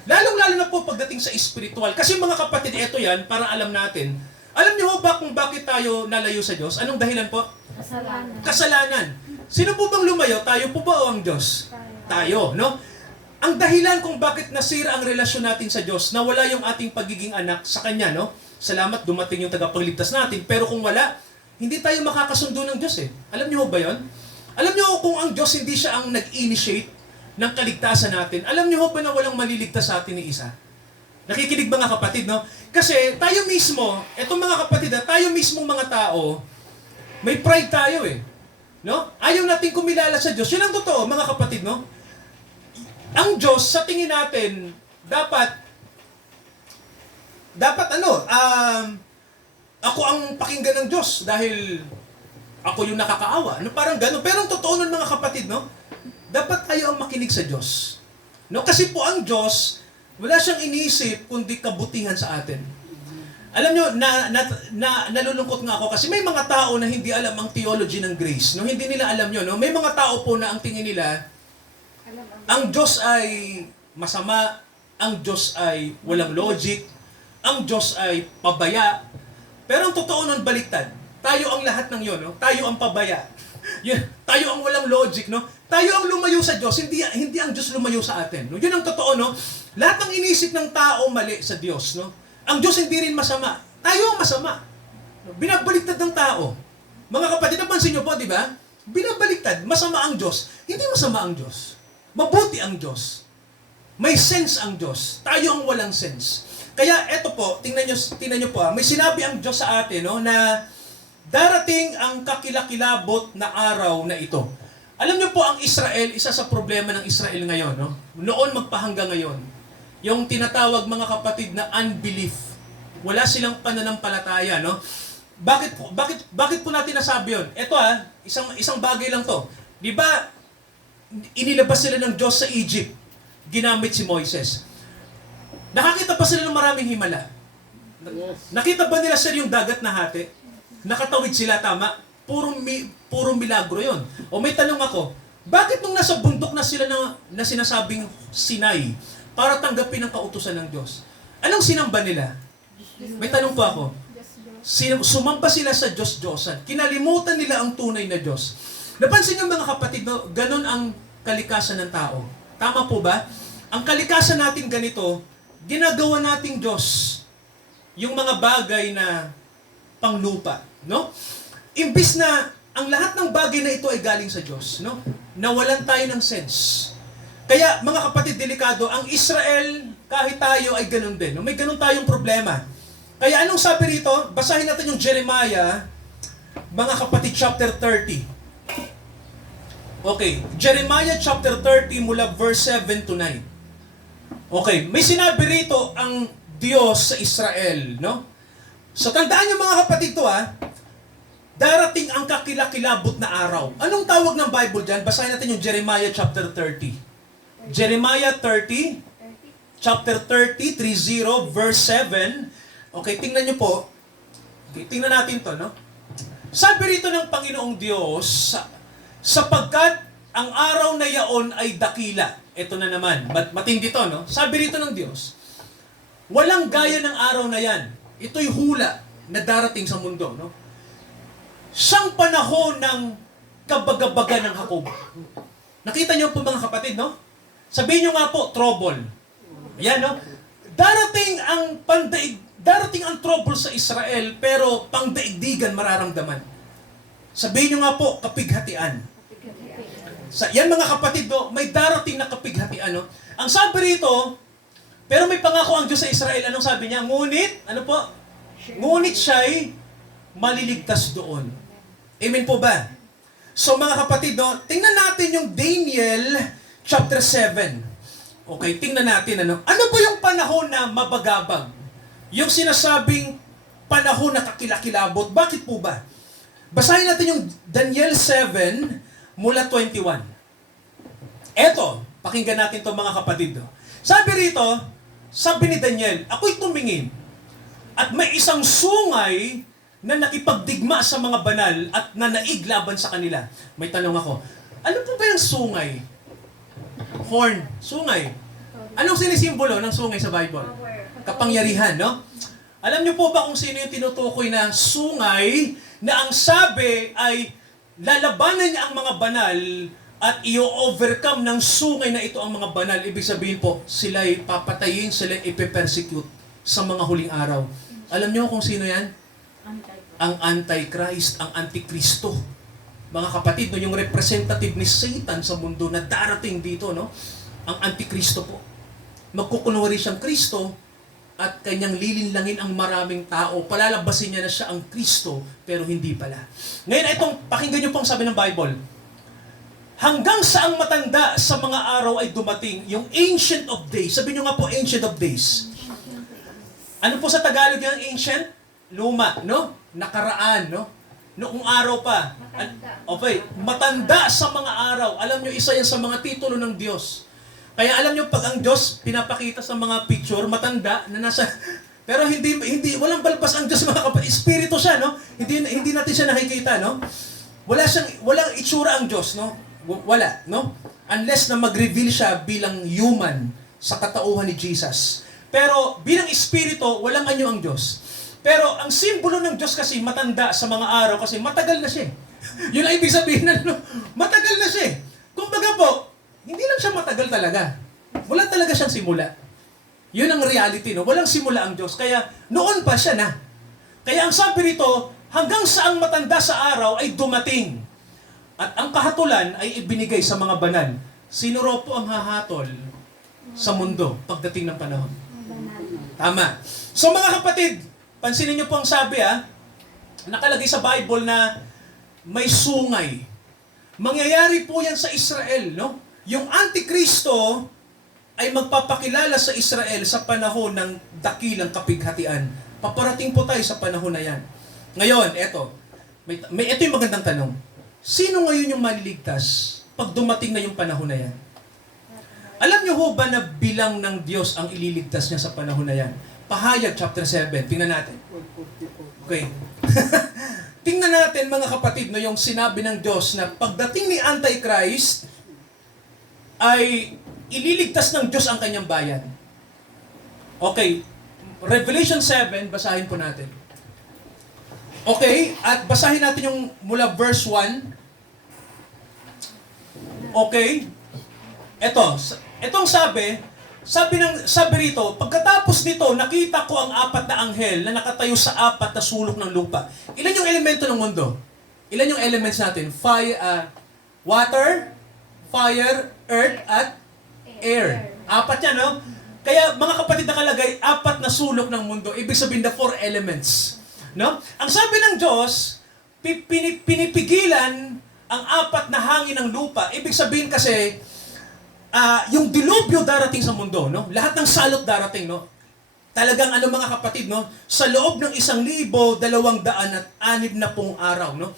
Lalong-lalo na po pagdating sa spiritual. Kasi mga kapatid, eto yan, para alam natin. Alam niyo ho ba kung bakit tayo nalayo sa Diyos? Anong dahilan po? Kasalanan. Kasalanan. Sino po bang lumayo? Tayo po ba o ang Diyos? Tayo, no? Ang dahilan kung bakit nasira ang relasyon natin sa Diyos, nawala yung ating pagiging anak sa Kanya, no? Salamat, dumating yung tagapagligtas natin. Pero kung wala, hindi tayo makakasundo ng Diyos eh. Alam niyo ho ba yun? Alam niyo ho kung ang Diyos hindi siya ang nag-initiate ng kaligtasan natin, alam niyo ho ba na walang maliligtas sa atin ni isa? Nakikinig ba nga kapatid, no? Kasi tayo mismo, etong mga kapatid, tayo mismong mga tao, may pride tayo eh. No? Ayaw natin kumilala sa Diyos. Yun ang totoo, mga kapatid, no? Ang Diyos, sa tingin natin, dapat ako ang pakinggan ng Diyos dahil ako yung nakakaawa. No? Parang gano'n. Pero ang totoo nun mga kapatid, no? Dapat tayo ang makinig sa Diyos. No? Kasi po ang Diyos, wala siyang iniisip kundi kabutihan sa atin. Alam nyo, nalulungkot nga ako kasi may mga tao na hindi alam ang theology ng grace. No? Hindi nila alam yun. No? May mga tao po na ang tingin nila, ang Diyos ay masama, ang Diyos ay walang logic, ang Diyos ay pabaya. Pero ang totoo nun, baliktad. Tayo ang lahat ng yun, no? Tayo ang pabaya. Yun, tayo ang walang logic, no? Tayo ang lumayo sa Diyos, hindi ang Diyos lumayo sa atin. No? Yun ang totoo, no? Lahat ng inisip ng tao mali sa Diyos, no? Ang Diyos hindi rin masama. Tayo ang masama. Binabaliktad ng tao. Mga kapatid, napansin niyo po, di ba? Binabaliktad, masama ang Diyos. Hindi masama ang Diyos. Mabuti ang Diyos. May sense ang Diyos. Tayo ang walang sense. Kaya eto po, tingnan niyo po, may sinabi ang Diyos sa atin, no, na darating ang kakilakilabot na araw na ito. Alam niyo po, ang Israel, isa sa problema ng Israel ngayon, no? Noon magpahanggang ngayon, yung tinatawag mga kapatid na unbelief. Wala silang pananampalataya, no? Bakit po natin nasabi yun? Ito isang bagay lang to. Di ba, inilabas sila ng Diyos sa Egypt, ginamit si Moises. Nakakita pa sila ng maraming himala. Yes. Nakita ba nila sir yung dagat na hati? Nakatawid sila, tama? Puro milagro yon. O may tanong ako, bakit nung nasa bundok na sila na sinasabing Sinai para tanggapin ang kautusan ng Diyos? Anong sinamba nila? May tanong po ako. Sumamba sila sa Diyos-Diyosan. Kinalimutan nila ang tunay na Diyos. Napansin niyo mga kapatid, no? Ganon ang kalikasan ng tao. Tama po ba? Ang kalikasan natin ganito, ginagawa nating Diyos yung mga bagay na panglupa, no? Imbis na ang lahat ng bagay na ito ay galing sa Diyos, no? Nawalan tayo ng sense. Kaya mga kapatid, delikado, ang Israel, kahit tayo ay ganun din. No? May ganun tayong problema. Kaya anong sabi rito? Basahin natin yung Jeremiah, mga kapatid, chapter 30. Okay, Jeremiah chapter 30 mula verse 7 to 9. Okay, may sinabi rito ang Diyos sa Israel, no? So tandaan niyo mga kapatid to darating ang kakilakilabot na araw. Anong tawag ng Bible diyan? Basahin natin yung Jeremiah chapter 30. Jeremiah 30, chapter 30, 30, verse 7. Okay, tingnan niyo po. Okay, tingnan natin to, no? Sabi rito ng Panginoong Diyos, sapagkat ang araw na yaon ay dakila. Ito na naman, matindi to, no? Sabi rito ng Diyos, walang gaya ng araw na yan. Ito'y hula na darating sa mundo, no? Siyang panahon ng kabagabaga ng Jacob. Nakita niyo po mga kapatid, no? Sabihin niyo nga po, trouble. Ayan, no? Darating ang trouble sa Israel, pero pangdaigdigan mararamdaman. Sabihin niyo nga po, kapighatian. Yan mga kapatid, no? May darating na kapighatian, no? Ang sabi rito, pero may pangako ang Diyos sa Israel. Anong sabi niya? Ngunit, ano po? Ngunit siya'y maliligtas doon. Amen po ba? So mga kapatid, no, tingnan natin yung Daniel chapter 7. Okay, tingnan natin ano. Ano ba yung panahon na mabagabag? Yung sinasabing panahon na kakilakilabot. Bakit po ba? Basahin natin yung Daniel 7 mula 21. Eto, pakinggan natin to mga kapatid. No? Sabi rito, sabi ni Daniel, ako'y tumingin at may isang sungay na nakipagdigma sa mga banal at nanaig laban sa kanila. May tanong ako, ano po ba yung sungay? Horn, sungay. Anong sinisimbolo ng sungay sa Bible? Kapangyarihan, no? Alam niyo po ba kung sino yung tinutukoy na sungay na ang sabi ay lalabanan niya ang mga banal at i-overcome ng sungay na ito ang mga banal? Ibig sabihin po, sila'y papatayin, sila'y ipe-persecute sa mga huling araw. Alam niyo kung sino yan? Ang Antichrist, ang Antikristo. Mga kapatid, no, yung representative ni Satan sa mundo na darating dito, no? Ang Antikristo po. Magkukunwari siyang Kristo at kanyang lilinlangin ang maraming tao. Palalabasin niya na siya ang Kristo, pero hindi pala. Ngayon, itong, pakinggan niyo pong sabi ng Bible. Hanggang saang matanda sa mga araw ay dumating yung Ancient of Days. Sabi niyo nga po, Ancient of Days. Ano po sa Tagalog yung ancient? Luma, no? Nakaraan, no? Noong araw pa. Okay, matanda sa mga araw. Alam nyo, isa yan sa mga titulo ng Diyos. Kaya alam nyo, pag ang Diyos pinapakita sa mga picture, matanda na nasa... Pero hindi walang balbas ang Diyos, mga kapatid. Espiritu siya, no? Hindi natin siya nakikita, no? Walang itsura ang Diyos, no? Wala, no? Unless na mag-reveal siya bilang human sa katauhan ni Jesus. Pero bilang espiritu, walang anyo ang Diyos. Pero ang simbolo ng Diyos kasi matanda sa mga araw kasi matagal na siya. Yun ang ibig sabihin na, no? Matagal na siya. Kumbaga po, hindi lang siya matagal talaga. Wala talaga siyang simula. Yun ang reality, no? Walang simula ang Diyos. Kaya noon pa siya na. Kaya ang sabi rito, hanggang saang matanda sa araw ay dumating. At ang kahatulan ay ibinigay sa mga banal. Sino raw po ang hahatol sa mundo pagdating ng panahon? Tama. So mga kapatid, pansinin niyo po ang sabi nakalagay sa Bible na may sungay. Mangyayari po yan sa Israel, no? Yung Antikristo ay magpapakilala sa Israel sa panahon ng dakilang kapighatian. Paparating po tayo sa panahon na yan. Ngayon, ito yung magandang tanong. Sino ngayon yung maliligtas pag dumating na yung panahon na yan? Alam niyo ho ba na bilang ng Diyos ang ililigtas niya sa panahon na yan? Pahayag chapter 7. Tingnan natin. Okay. Tingnan natin mga kapatid, no, yung sinabi ng Diyos na pagdating ni Antichrist ay ililigtas ng Diyos ang kanyang bayan. Okay. Revelation 7, basahin po natin. Okay, at basahin natin yung mula verse 1. Okay. Etong sabi rito, pagkatapos nito, nakita ko ang 4 na anghel na nakatayo sa 4 na sulok ng lupa. Ilan yung elemento ng mundo? Ilan yung elements natin? Water, fire, earth, at air. 4 yan, no? Kaya mga kapatid nakalagay, 4 na sulok ng mundo. Ibig sabihin, the 4 elements. No? Ang sabi ng Diyos, pinipigilan ang 4 na hangin ng lupa. Ibig sabihin kasi, yung dilubyo darating sa mundo, no? Lahat ng salot darating, no? Talagang mga kapatid, no? Sa loob ng 1,260 araw, no?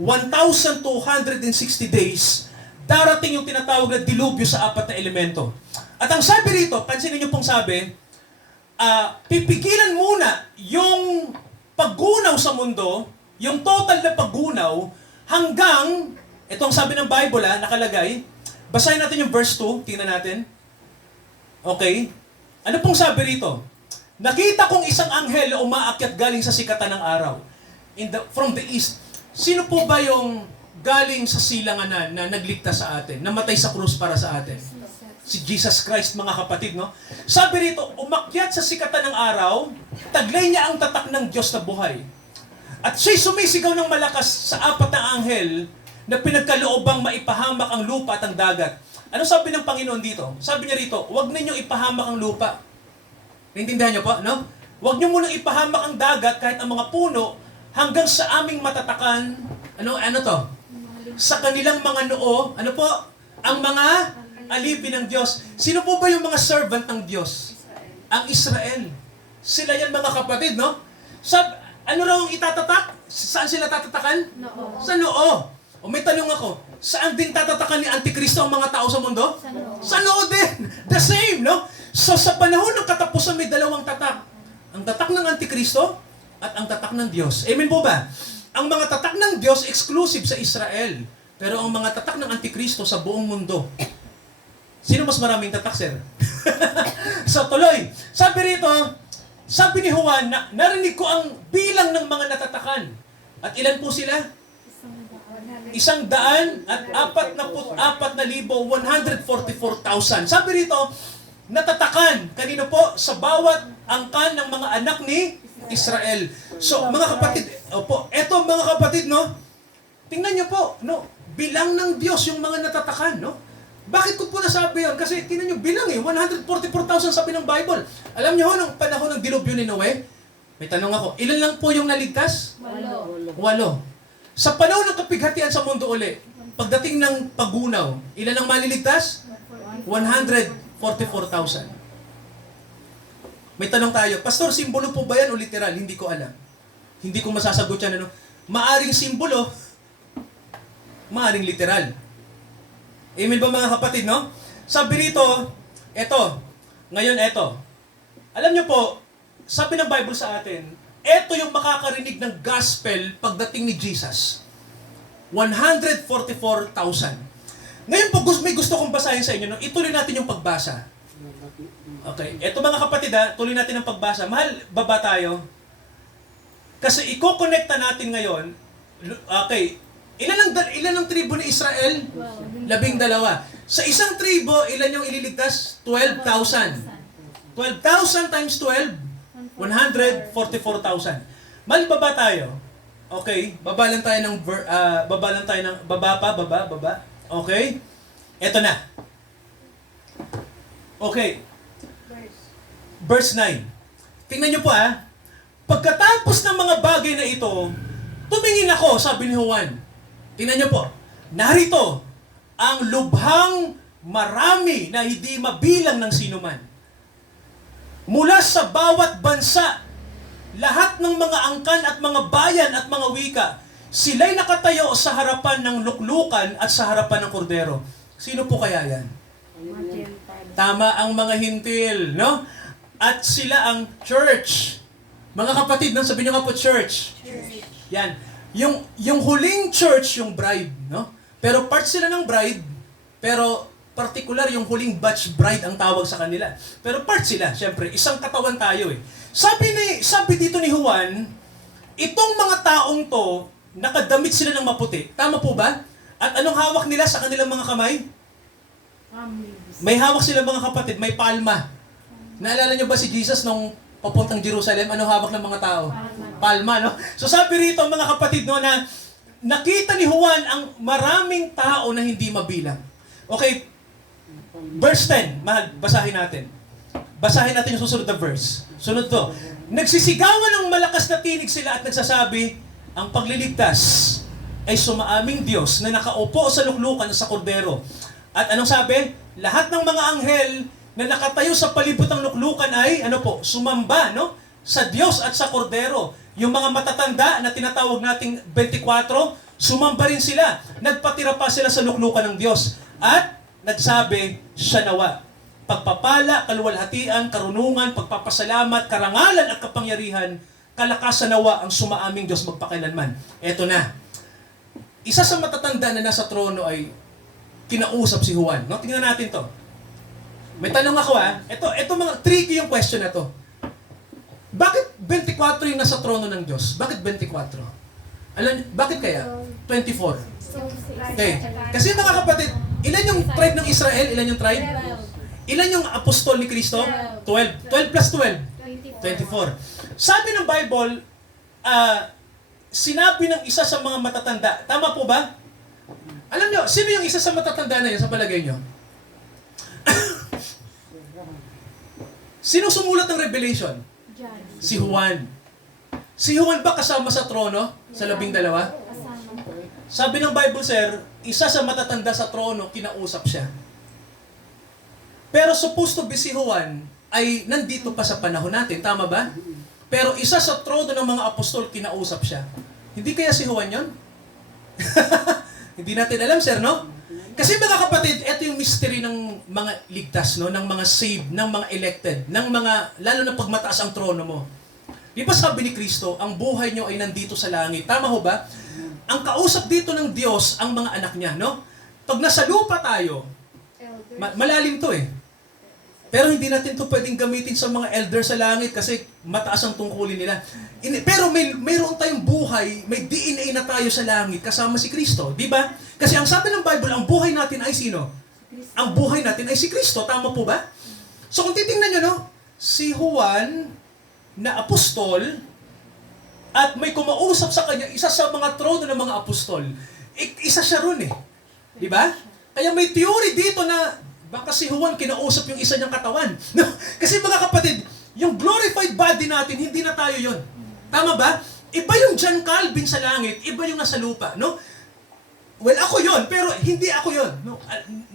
1,260 days, darating yung tinatawag na dilubyo sa 4 na elemento. At ang sabi rito, pansinin niyo pong sabi, pipigilan muna yung paggunaw sa mundo, yung total na paggunaw, hanggang, itong sabi ng Bible, nakalagay, basahin natin yung verse 2, tingnan natin. Okay? Ano pong sabi rito? nakita kong isang anghel na umaakyat galing sa sikatan ng araw. From the east. Sino po ba yung galing sa silanganan na nagligtas sa atin, namatay sa krus para sa atin? Si Jesus Christ, mga kapatid, no? Sabi rito, umakyat sa sikatan ng araw, taglay niya ang tatak ng Diyos na buhay. At siya'y sumisigaw ng malakas sa apat na anghel na pinagkaloobang maipahamak ang lupa at ang dagat. Ano sabi ng Panginoon dito? Sabi niya rito, huwag ninyong ipahamak ang lupa. Naintindihan niyo po, no? Huwag niyo munang ipahamak ang dagat kahit ang mga puno hanggang sa aming matatakan, ano to? Sa kanilang mga noo, ano po? Ang mga alipin ng Diyos. Sino po ba yung mga servant ng Diyos? Ang Israel. Sila yan, mga kapatid, no? Ano raw ang itatatak? Saan sila tatatakan? Noo. Sa noo. O may tanong ako, saan din tatatakan ni Antikristo ang mga tao sa mundo? Sa noo. Sa noo din. The same, no? So sa panahon ng katapusan may dalawang tatak. Ang tatak ng Antikristo at ang tatak ng Diyos. Amen po ba? Ang mga tatak ng Diyos exclusive sa Israel. Pero ang mga tatak ng Antikristo sa buong mundo. Sino mas maraming tatak, sir? So tuloy, sabi rito, sabi ni Juan, narinig ko ang bilang ng mga natatakan. At ilan po sila? 144,144,000. Sabi rito, natatakan. Kanino po? Sa bawat angkan ng mga anak ni Israel. So, mga kapatid, opo, eto mga kapatid, no? Tingnan niyo po, no? Bilang ng Diyos yung mga natatakan, no? Bakit ko po nasabi yun? Kasi tingnan niyo, bilang 144,000 sabi ng Bible. Alam niyo ho, nung panahon ng dilubyo ni Noe, may tanong ako, ilan lang po yung naligtas? 8. 8. Sa panahon ng kapighatian sa mundo uli, pagdating ng pagunaw, ilan ang maliligtas? 144,000. May tanong tayo, Pastor, simbolo po ba yan o literal? Hindi ko alam. Hindi ko masasagot yan. Ano? Maaring simbolo, maaring literal. Amen ba mga kapatid, no? Sabi rito, eto. Ngayon, eto. Alam nyo po, sabi ng Bible sa atin, eto yung makakarinig ng gospel pagdating ni Jesus. 144,000. Ngayon po, may gusto kong basahin sa inyo. No? Ituloy natin yung pagbasa. Okay. Eto mga kapatid, tuloy natin ang pagbasa. Mahal, baba tayo. Kasi i-connecta natin ngayon. Okay. Ilan ang tribo ni Israel? 12. Sa isang tribo, ilan yung ililigtas? 12,000. 12,000 times 12, 144,000. Mahal, baba tayo. Okay. Baba lang tayo ng baba. Okay. Eto na. Okay. Verse 9. Tingnan niyo po Pagkatapos ng mga bagay na ito, tumingin ako, sabi ni Juan. Tingnan niyo po. Narito ang lubhang marami na hindi mabilang ng sinuman. Mula sa bawat bansa, lahat ng mga angkan at mga bayan at mga wika, sila'y nakatayo sa harapan ng luklukan at sa harapan ng kordero. Sino po kaya yan? Tama, ang mga hintil, no? At sila ang church. Mga kapatid, no? Sabihin nyo nga po, church. Yan. Yung huling church, yung bride, no? Pero part sila ng bride, pero particular yung huling batch bride ang tawag sa kanila. Pero part sila, syempre, isang katawan tayo Sabi dito ni Juan, itong mga taong to, nakadamit sila ng maputi. Tama po ba? At anong hawak nila sa kanilang mga kamay? May hawak sila mga kapatid, may palma. Naalala niyo ba si Jesus nung papuntang Jerusalem, ano hawak ng mga tao? Palma, no? So sabi rito mga kapatid, no, na nakita ni Juan ang maraming tao na hindi mabilang. Okay, verse 10, mahal, basahin natin. Basahin natin yung susunod na verse. Sunod to. Nagsisigawan ng malakas na tinig sila at nagsasabi, ang pagliligtas ay sumaaming Diyos na nakaupo sa luklukan sa kordero. At anong sabi? Lahat ng mga anghel na nakatayo sa palibot ng luklukan ay, sumamba, no? Sa Diyos at sa kordero. Yung mga matatanda na tinatawag nating 24, sumamba rin sila. Nagpatira pa sila sa luklukan ng Diyos. At nagsabi, siya nawa. Pagpapala, kaluwalhatian, karunungan, pagpapasalamat, karangalan at kapangyarihan, kalakasan nawa ang sumaaming Diyos magpakailanman. Eto na. Isa sa matatanda na nasa trono ay kinausap si Juan. No? Tingnan natin to. May tanong ako Ito mga tricky yung question na to. Bakit 24 yung nasa trono ng Diyos? Bakit 24? Bakit kaya? 24. Okay. Kasi mga kapatid, ilan yung tribe ng Israel? Ilan yung tribe? Ilan yung apostol ni Kristo? 12. 12 plus 12? 24. Sabi ng Bible, sinabi ng isa sa mga matatanda. Tama po ba? Alam nyo, sino yung isa sa matatanda na yun sa palagay nyo? Sino sumulat ng Revelation? Si Juan. Si Juan ba kasama sa trono? Sa 12? Sabi ng Bible, sir, isa sa matatanda sa trono, kinausap siya. Pero supposed to be si Juan ay nandito pa sa panahon natin. Tama ba? Pero isa sa trono ng mga apostol, kinausap siya. Hindi kaya si Juan yun? Hindi natin alam, sir, no? Kasi mga kapatid, ito yung mystery ng mga ligtas, no? Ng mga saved, ng mga elected, ng mga, lalo na pag mataas ang trono mo. Di ba sabi ni Kristo, ang buhay nyo ay nandito sa langit. Tama ho ba? Ang kausap dito ng Diyos, ang mga anak niya, no? Pag nasa lupa tayo, malalim to eh. Pero hindi natin to pwedeng gamitin sa mga elder sa langit kasi mataas ang tungkulin nila. Pero mayroon tayong buhay, may DNA na tayo sa langit kasama si Kristo, di ba? Kasi ang sabi ng Bible, ang buhay natin ay sino? Ang buhay natin ay si Kristo, tama po ba? So kung titingnan nyo, no? Si Juan na apostol at may kumausap sa kanya, isa sa mga trono ng mga apostol. Isa siya ron eh. Di ba? Kaya may theory dito na baka si Juan kinausap yung isa niyang katawan. No? Kasi mga kapatid, yung glorified body natin, hindi na tayo yon. Tama ba? Iba yung John Calvin sa langit, iba yung nasa lupa. No? Well, ako yon, pero hindi ako yon. No?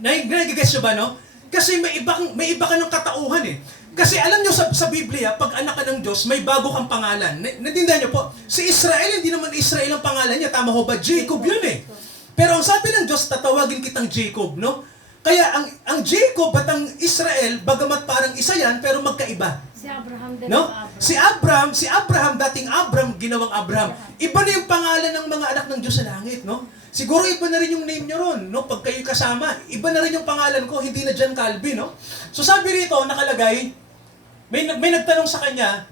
Nagigets nyo ba, no? Kasi may iba ka ng katauhan eh. Kasi alam nyo sa Biblia, pag anak ka ng Diyos, may bago kang pangalan. Natindihan nyo po, si Israel, hindi naman Israel ang pangalan niya. Tama ho ba? Jacob yun eh. Pero ang sabi ng Diyos, tatawagin kitang Jacob, no? Kaya ang Jacob at ang Israel, bagamat parang isa yan, pero magkaiba. Si Abraham din. No? Si Abraham, dating Abram, ginawang Abraham. Iba na yung pangalan ng mga anak ng Diyos sa langit, no? Siguro iba na rin yung name nyo ron, no? Pag kayo kasama, iba na rin yung pangalan ko, hindi na John Calvin, no? So sabi rito, nakalagay, may nagtanong sa kanya,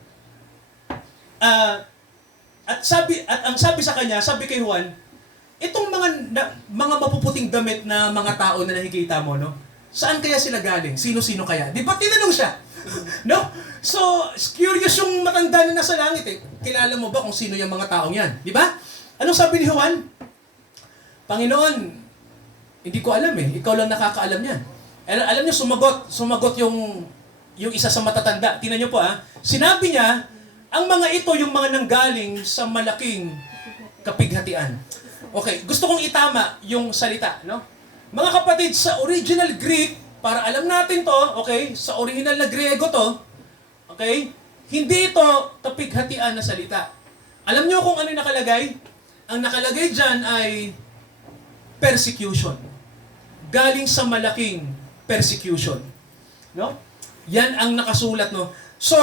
at ang sabi sa kanya, sabi kay Juan, itong mga mapuputing damit na mga tao na nakikita mo, no? Saan kaya sila galing? Sino-sino kaya? Di ba tinanong siya? No? So, curious yung matanda na nasa langit eh. Kilala mo ba kung sino yung mga taong yan? Di ba? Anong sabi ni Juan? Panginoon, hindi ko alam eh. Ikaw lang nakakaalam yan. Alam niyo, sumagot yung isa sa matatanda. Tingnan niyo po Sinabi niya, ang mga ito yung mga nanggaling sa malaking kapighatian. Okay, gusto kong itama yung salita, no? Mga kapatid, sa original Greek, para alam natin to, okay, sa original na Griego to, okay, hindi ito kapighatian na salita. Alam niyo kung ano yung nakalagay? Ang nakalagay dyan ay persecution. Galing sa malaking persecution. No? Yan ang nakasulat, no? So,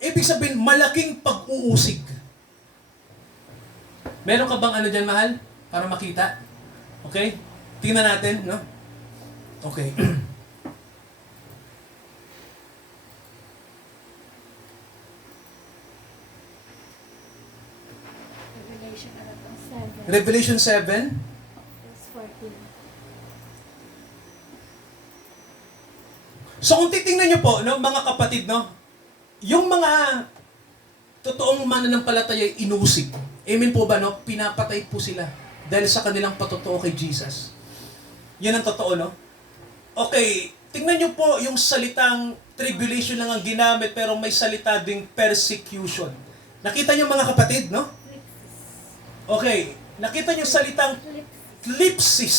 ibig sabihin, malaking pag-uusig. Meron ka bang ano dyan, mahal? Para makita? Okay? Tingnan natin, no? Okay. Revelation 7. Verse 14. So kung titingnan nyo po, no, mga kapatid, no, yung mga totoong mananampalataya ay inusig. Amen po ba, no? Pinapatay po sila dahil sa kanilang patotoo kay Jesus. Yan ang totoo, no? Okay, tingnan nyo po yung salitang tribulation lang ang ginamit pero may salita ding persecution. Nakita nyo mga kapatid, no? Okay, nakita nyo salitang thlipsis.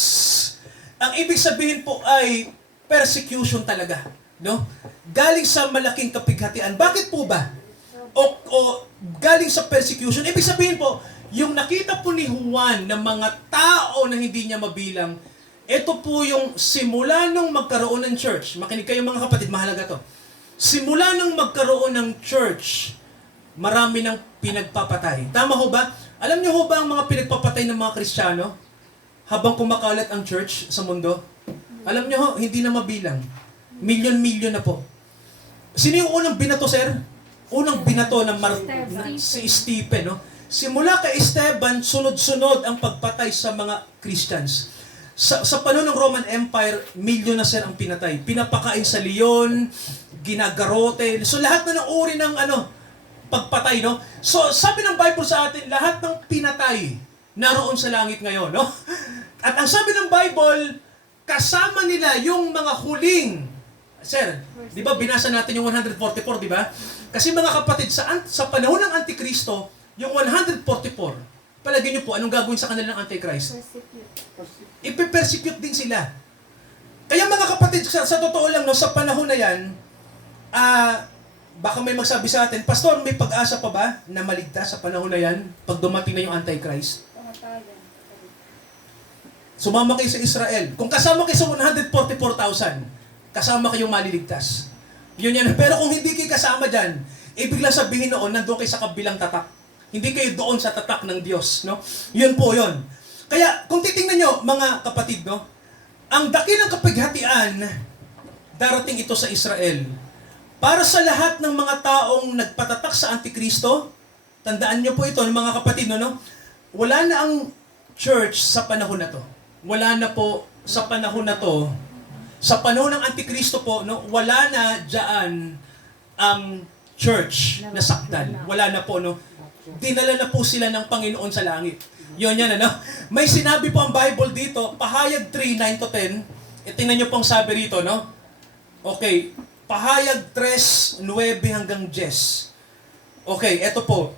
Ang ibig sabihin po ay persecution talaga, no? Galing sa malaking kapighatian. Bakit po ba? O galing sa persecution. Ibig sabihin po, yung nakita po ni Juan ng mga tao na hindi niya mabilang, ito po yung simula nung magkaroon ng church. Makinig kayo mga kapatid, mahalaga to. Simula nung magkaroon ng church, marami nang pinagpapatay. Tama ho ba? Alam niyo ho ba ang mga pinagpapatay ng mga Kristiyano habang kumakalat ang church sa mundo? Alam niyo ho, hindi na mabilang. Milyon-milyon na po. Sino yung unang binato, sir? unang binato ng Stephen. si Stephen, no? Simula kay Esteban, sunod-sunod ang pagpatay sa mga Christians. Sa panahon ng Roman Empire, milyon na sir ang pinatay. Pinapakain sa leon, ginagarote. So lahat na ng uri ng pagpatay, no? So sabi ng Bible sa atin, lahat ng pinatay naroon sa langit ngayon, no? At ang sabi ng Bible, kasama nila yung mga huling. Sir, di ba binasa natin yung 144, di ba? Kasi mga kapatid, sa panahon ng Antikristo, yung 144, palagay niyo po, anong gagawin sa kanila ng Antichrist? Persecute. Ipe-persecute din sila. Kaya mga kapatid, sa totoo lang, no, sa panahon na yan, baka may magsabi sa atin, Pastor, may pag-asa pa ba na maligtas sa panahon na yan pag dumating na yung Antichrist? Pangatagan. Sumama kayo sa Israel. Kung kasama kayo sa 144,000, kasama kayong maliligtas. Yun yan. Pero kung hindi kayo kasama dyan, ibig lang sabihin noon, nandun kayo sa kabilang tatak. Hindi kayo doon sa tatak ng Diyos, no? Yun po yun. Kaya, kung titingnan nyo, mga kapatid, no? Ang dakilang kapighatian, darating ito sa Israel. Para sa lahat ng mga taong nagpatatak sa Antikristo, tandaan nyo po ito, mga kapatid, no? Wala na ang church sa panahon na to. Wala na po sa panahon na to. Sa panahon ng Antikristo po, no? Wala na dyan ang church na sakdal. Wala na po, no? Dinala na po sila ng Panginoon sa langit. Yun yan, ano? May sinabi po ang Bible dito, Pahayag 3, 9-10. Tingnan nyo pong sabi rito, no? Okay, Pahayag 3, 9 hanggang 10. Okay, eto po.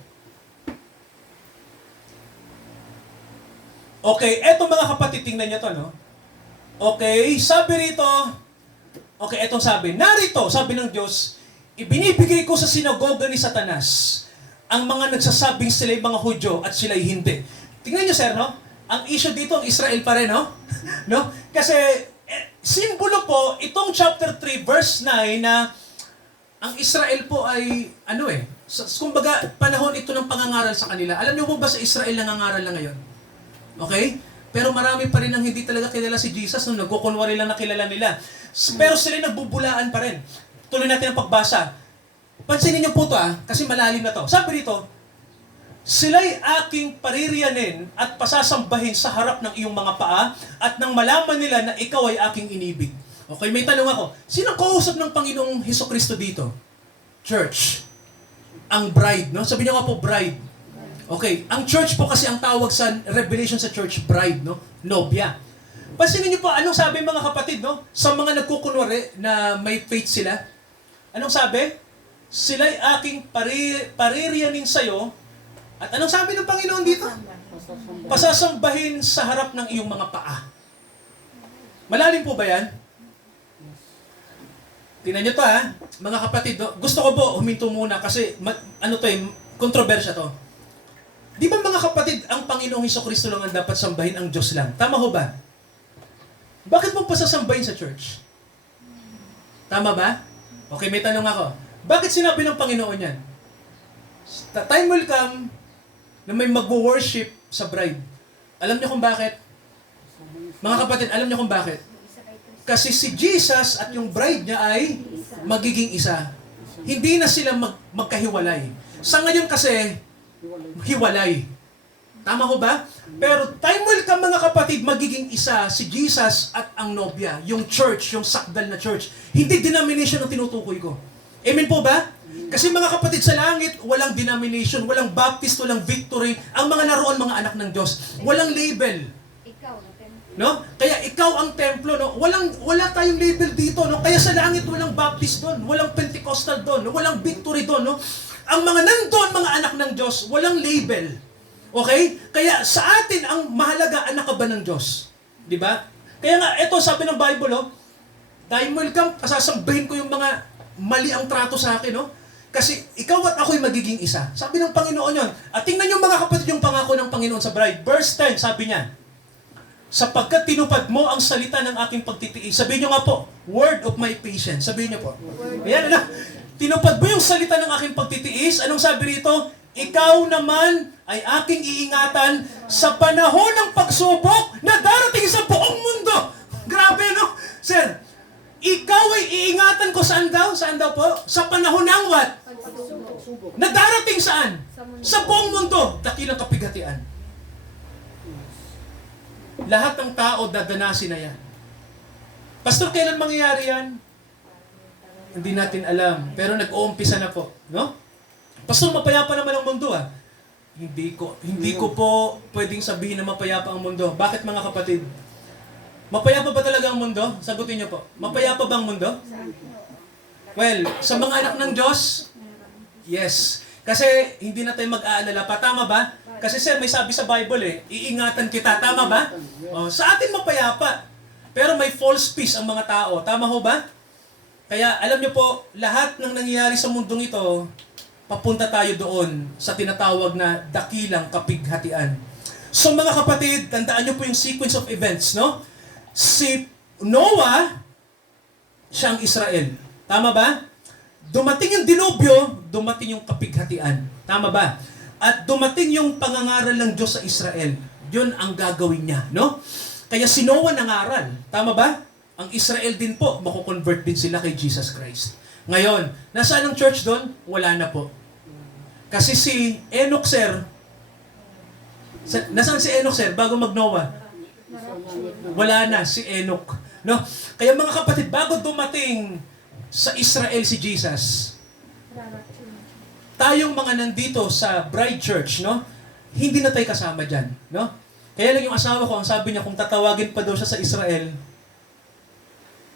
Okay, eto mga kapatid, tingnan nyo to, no? Okay, sabi rito, okay, etong sabi, narito, sabi ng Diyos, ibinibigay ko sa sinagoga ni Satanas ang mga nagsasabing sila'y mga Hudyo at sila'y hindi. Tingnan nyo, sir, no? Ang issue dito, ang Israel pa rin, no? No? Kasi, simbolo po, itong chapter 3, verse 9, na ang Israel po ay, kumbaga, panahon ito ng pangangaral sa kanila. Alam niyo po ba sa Israel nangangaral na ngayon? Okay? Pero marami pa rin ang hindi talaga kilala si Jesus nung nagkukunwari lang na kilala nila. Pero sila nagbubulaan pa rin. Tuloy natin ang pagbasa. Pansinin niyo po ito kasi malalim na to. Sabi rito, sila'y aking paririyanin at pasasambahin sa harap ng iyong mga paa at nang malaman nila na ikaw ay aking inibig. Okay, may tanong ako. Sino kausap ng Panginoong Hesukristo dito? Church. Ang bride, no? Sabi niyo nga po, bride. Okay, ang church po kasi ang tawag sa Revelation sa church, bride, no? Nobya. Pansinin niyo po, anong sabi mga kapatid, no? Sa mga nagkukunwari na may faith sila, anong sabi? Sila'y aking paririyanin sa'yo. At anong sabi ng Panginoon dito? Pasasambahin sa harap ng iyong mga paa. Malalim po ba yan? Tingnan nyo to mga kapatid. Gusto ko po huminto muna kasi kontrobersya to. Di ba mga kapatid, ang Panginoong Hesukristo lang ang dapat sambahin, ang Diyos lang? Tama ho ba? Bakit mo pasasambahin sa church? Tama ba? Okay, may tanong ako. Bakit sinabi ng Panginoon yan? Time will come na may mag-worship sa bride. Alam niyo kung bakit? Mga kapatid, alam niyo kung bakit? Kasi si Jesus at yung bride niya ay magiging isa. Hindi na sila magkahiwalay. Sa ngayon kasi, hiwalay. Tama ko ba? Pero time will come mga kapatid, magiging isa si Jesus at ang nobya, yung church, yung sakdal na church. Hindi denomination ang tinutukoy ko. Amen po ba? Kasi mga kapatid sa langit, walang denomination, walang baptist, walang victory. Ang mga naroon, mga anak ng Diyos. Walang label. Ikaw na templo. No? Kaya ikaw ang templo, no? Wala tayong label dito, no? Kaya sa langit walang baptist doon, walang Pentecostal doon, no? Walang victory doon, no? Ang mga nandoon, mga anak ng Diyos, walang label. Okay? Kaya sa atin ang mahalaga, anak ka ba ng Diyos? 'Di ba? Kaya nga ito sabi ng Bible, time will come, pasasambahin ko yung mga mali ang trato sa akin, no? Kasi ikaw at ako'y magiging isa. Sabi ng Panginoon yon. At tingnan niyo mga kapatid yung pangako ng Panginoon sa bride. Verse 10, sabi niya, sapagkat tinupad mo ang salita ng aking pagtitiis. Sabihin niyo nga po, word of my patience. Sabihin niyo po. Ayan, tinupad mo yung salita ng aking pagtitiis. Anong sabi rito? Ikaw naman ay aking iingatan sa panahon ng pagsubok na darating sa buong mundo. Grabe, no? Sir, ikaw ay iingatan ko saan daw? Saan daw po? Sa panahon ng what? Subok. Na darating saan? Sa mundo. Sa buong mundo, dakilang kapighatian. Lahat ng tao dadanasin na yan. Pastor, kailan mangyayari yan? Hindi natin alam. Pero nag-uumpisa na po. No? Pastor, mapayapa naman ang mundo ah. Hindi ko po pwedeng sabihin na mapayapa ang mundo. Bakit mga kapatid? Mapayapa ba talaga ang mundo? Sagutin niyo po. Mapayapa ba ang mundo? Well, sa mga anak ng Diyos, yes. Kasi hindi na tayo mag-aalala pa. Tama ba? Kasi sir, may sabi sa Bible eh, iingatan kita. Tama ba? Oh, sa atin mapayapa. Pero may false peace ang mga tao. Tama ho ba? Kaya alam niyo po, lahat ng nangyayari sa mundong ito, papunta tayo doon sa tinatawag na dakilang kapighatian. So mga kapatid, tandaan niyo po yung sequence of events, no? Si Noah, siya ang Israel. Tama ba? Dumating yung dilubyo, dumating yung kapighatian. Tama ba? At dumating yung pangangaral ng Diyos sa Israel. Yun ang gagawin niya, no? Kaya si Noah nangaral. Tama ba? Ang Israel din po, makukonvert din sila kay Jesus Christ. Ngayon, nasaan ang church doon? Wala na po. Kasi si Enoch, sir, nasaan si Enoch, sir, bago mag-Noah? Wala na si Enoch. No? Kaya mga kapatid, bago dumating sa Israel si Jesus, tayong mga nandito sa Bride Church, no? Hindi na tayo kasama dyan, no? Kaya lang yung asawa ko, ang sabi niya, kung tatawagin pa daw siya sa Israel,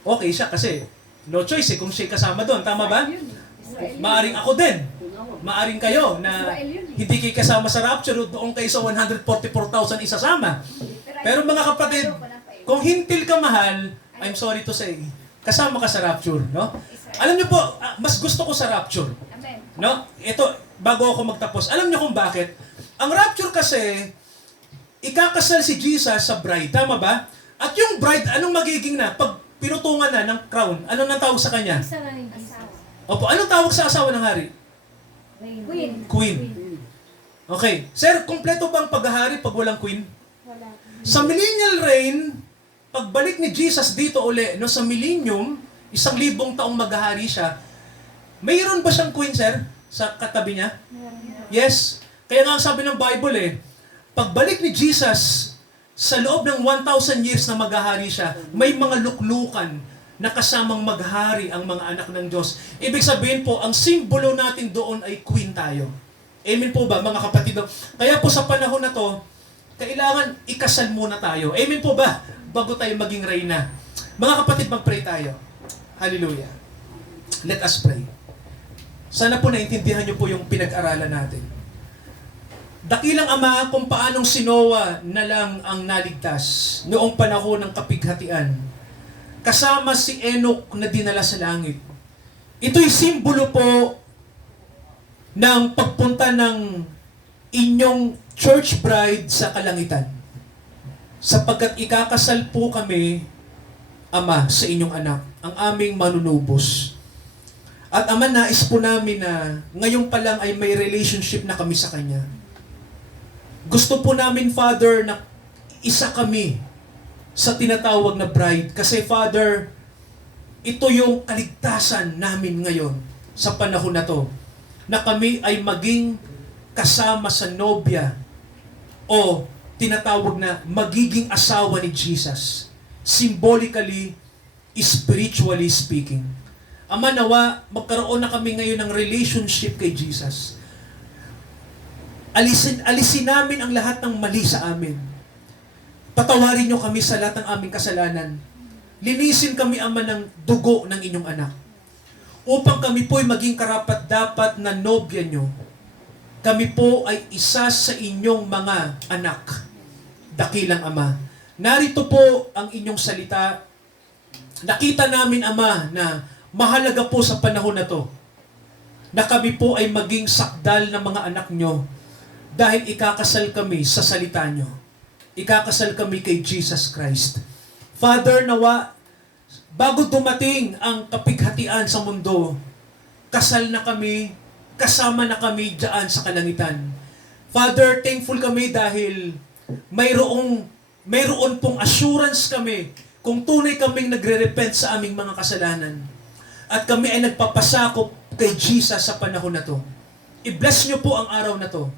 okay siya kasi no choice eh, kung siya kasama doon. Tama ba? Maaring ako din. Maaring kayo na hindi kayo kasama sa rapture, doon kayo sa 144,000 isasama. Pero mga kapatid, kung hintil ka mahal, I'm sorry to say, kasama ka sa rapture, no? Alam niyo po, mas gusto ko sa rapture. No? Ito, bago ako magtapos, alam niyo kung bakit? Ang rapture kasi, ikakasal si Jesus sa bride, tama ba? At yung bride, anong magiging na? Pag pinutungan na ng crown, ano nang tawag sa kanya? Isa na yung asawa. Opo, anong tawag sa asawa ng hari? Queen. Queen. Okay. Sir, kompleto bang paghahari pag walang queen? Wala. Sa millennial reign, pagbalik ni Jesus dito uli, no, sa millennium, 1,000 taong maghahari siya, mayroon ba siyang queen, sir? Sa katabi niya? Yes. Kaya nga ang sabi ng Bible eh, pagbalik ni Jesus, sa loob ng 1,000 years na maghahari siya, may mga luklukan na kasamang maghari ang mga anak ng Diyos. Ibig sabihin po, ang simbolo natin doon ay queen tayo. Amen po ba, mga kapatid? Kaya po sa panahon na to, kailangan ikasal muna tayo. Amen po ba? Bago tayo maging reyna. Mga kapatid, mag-pray tayo. Hallelujah. Let us pray. Sana po naintindihan niyo po yung pinag-aralan natin. Dakilang Ama, kung paanong si Noah na lang ang naligtas noong panahon ng kapighatian, kasama si Enoch na dinala sa langit. Ito'y simbolo po ng pagpunta ng inyong church bride sa kalangitan. Sapagkat ikakasal po kami, Ama, sa inyong anak, ang aming manunubos. At Ama, nais po namin na ngayon pa lang ay may relationship na kami sa Kanya. Gusto po namin, Father, na isa kami sa tinatawag na bride. Kasi, Father, ito yung kaligtasan namin ngayon sa panahon na to. Na kami ay maging kasama sa nobya o tinatawag na magiging asawa ni Jesus. Symbolically, spiritually speaking. Ama, nawa, magkaroon na kami ngayon ng relationship kay Jesus. Alisin namin ang lahat ng mali sa amin. Patawarin niyo kami sa lahat ng aming kasalanan. Linisin kami, Ama, ng dugo ng inyong anak. Upang kami po'y maging karapat-dapat na nobya niyo. Kami po ay isa sa inyong mga anak. Dakilang Ama. Narito po ang inyong salita. Nakita namin, Ama, na mahalaga po sa panahon na to na kami po ay maging sakdal ng mga anak nyo. Dahil ikakasal kami sa salita nyo. Ikakasal kami kay Jesus Christ. Father, nawa, bago dumating ang kapighatian sa mundo, kasal na kami, kasama na kami diyan sa kalangitan. Father, thankful kami dahil mayroon pong assurance kami kung tunay kaming nagre-repent sa aming mga kasalanan. At kami ay nagpapasakop kay Jesus sa panahon na to. I-bless nyo po ang araw na to.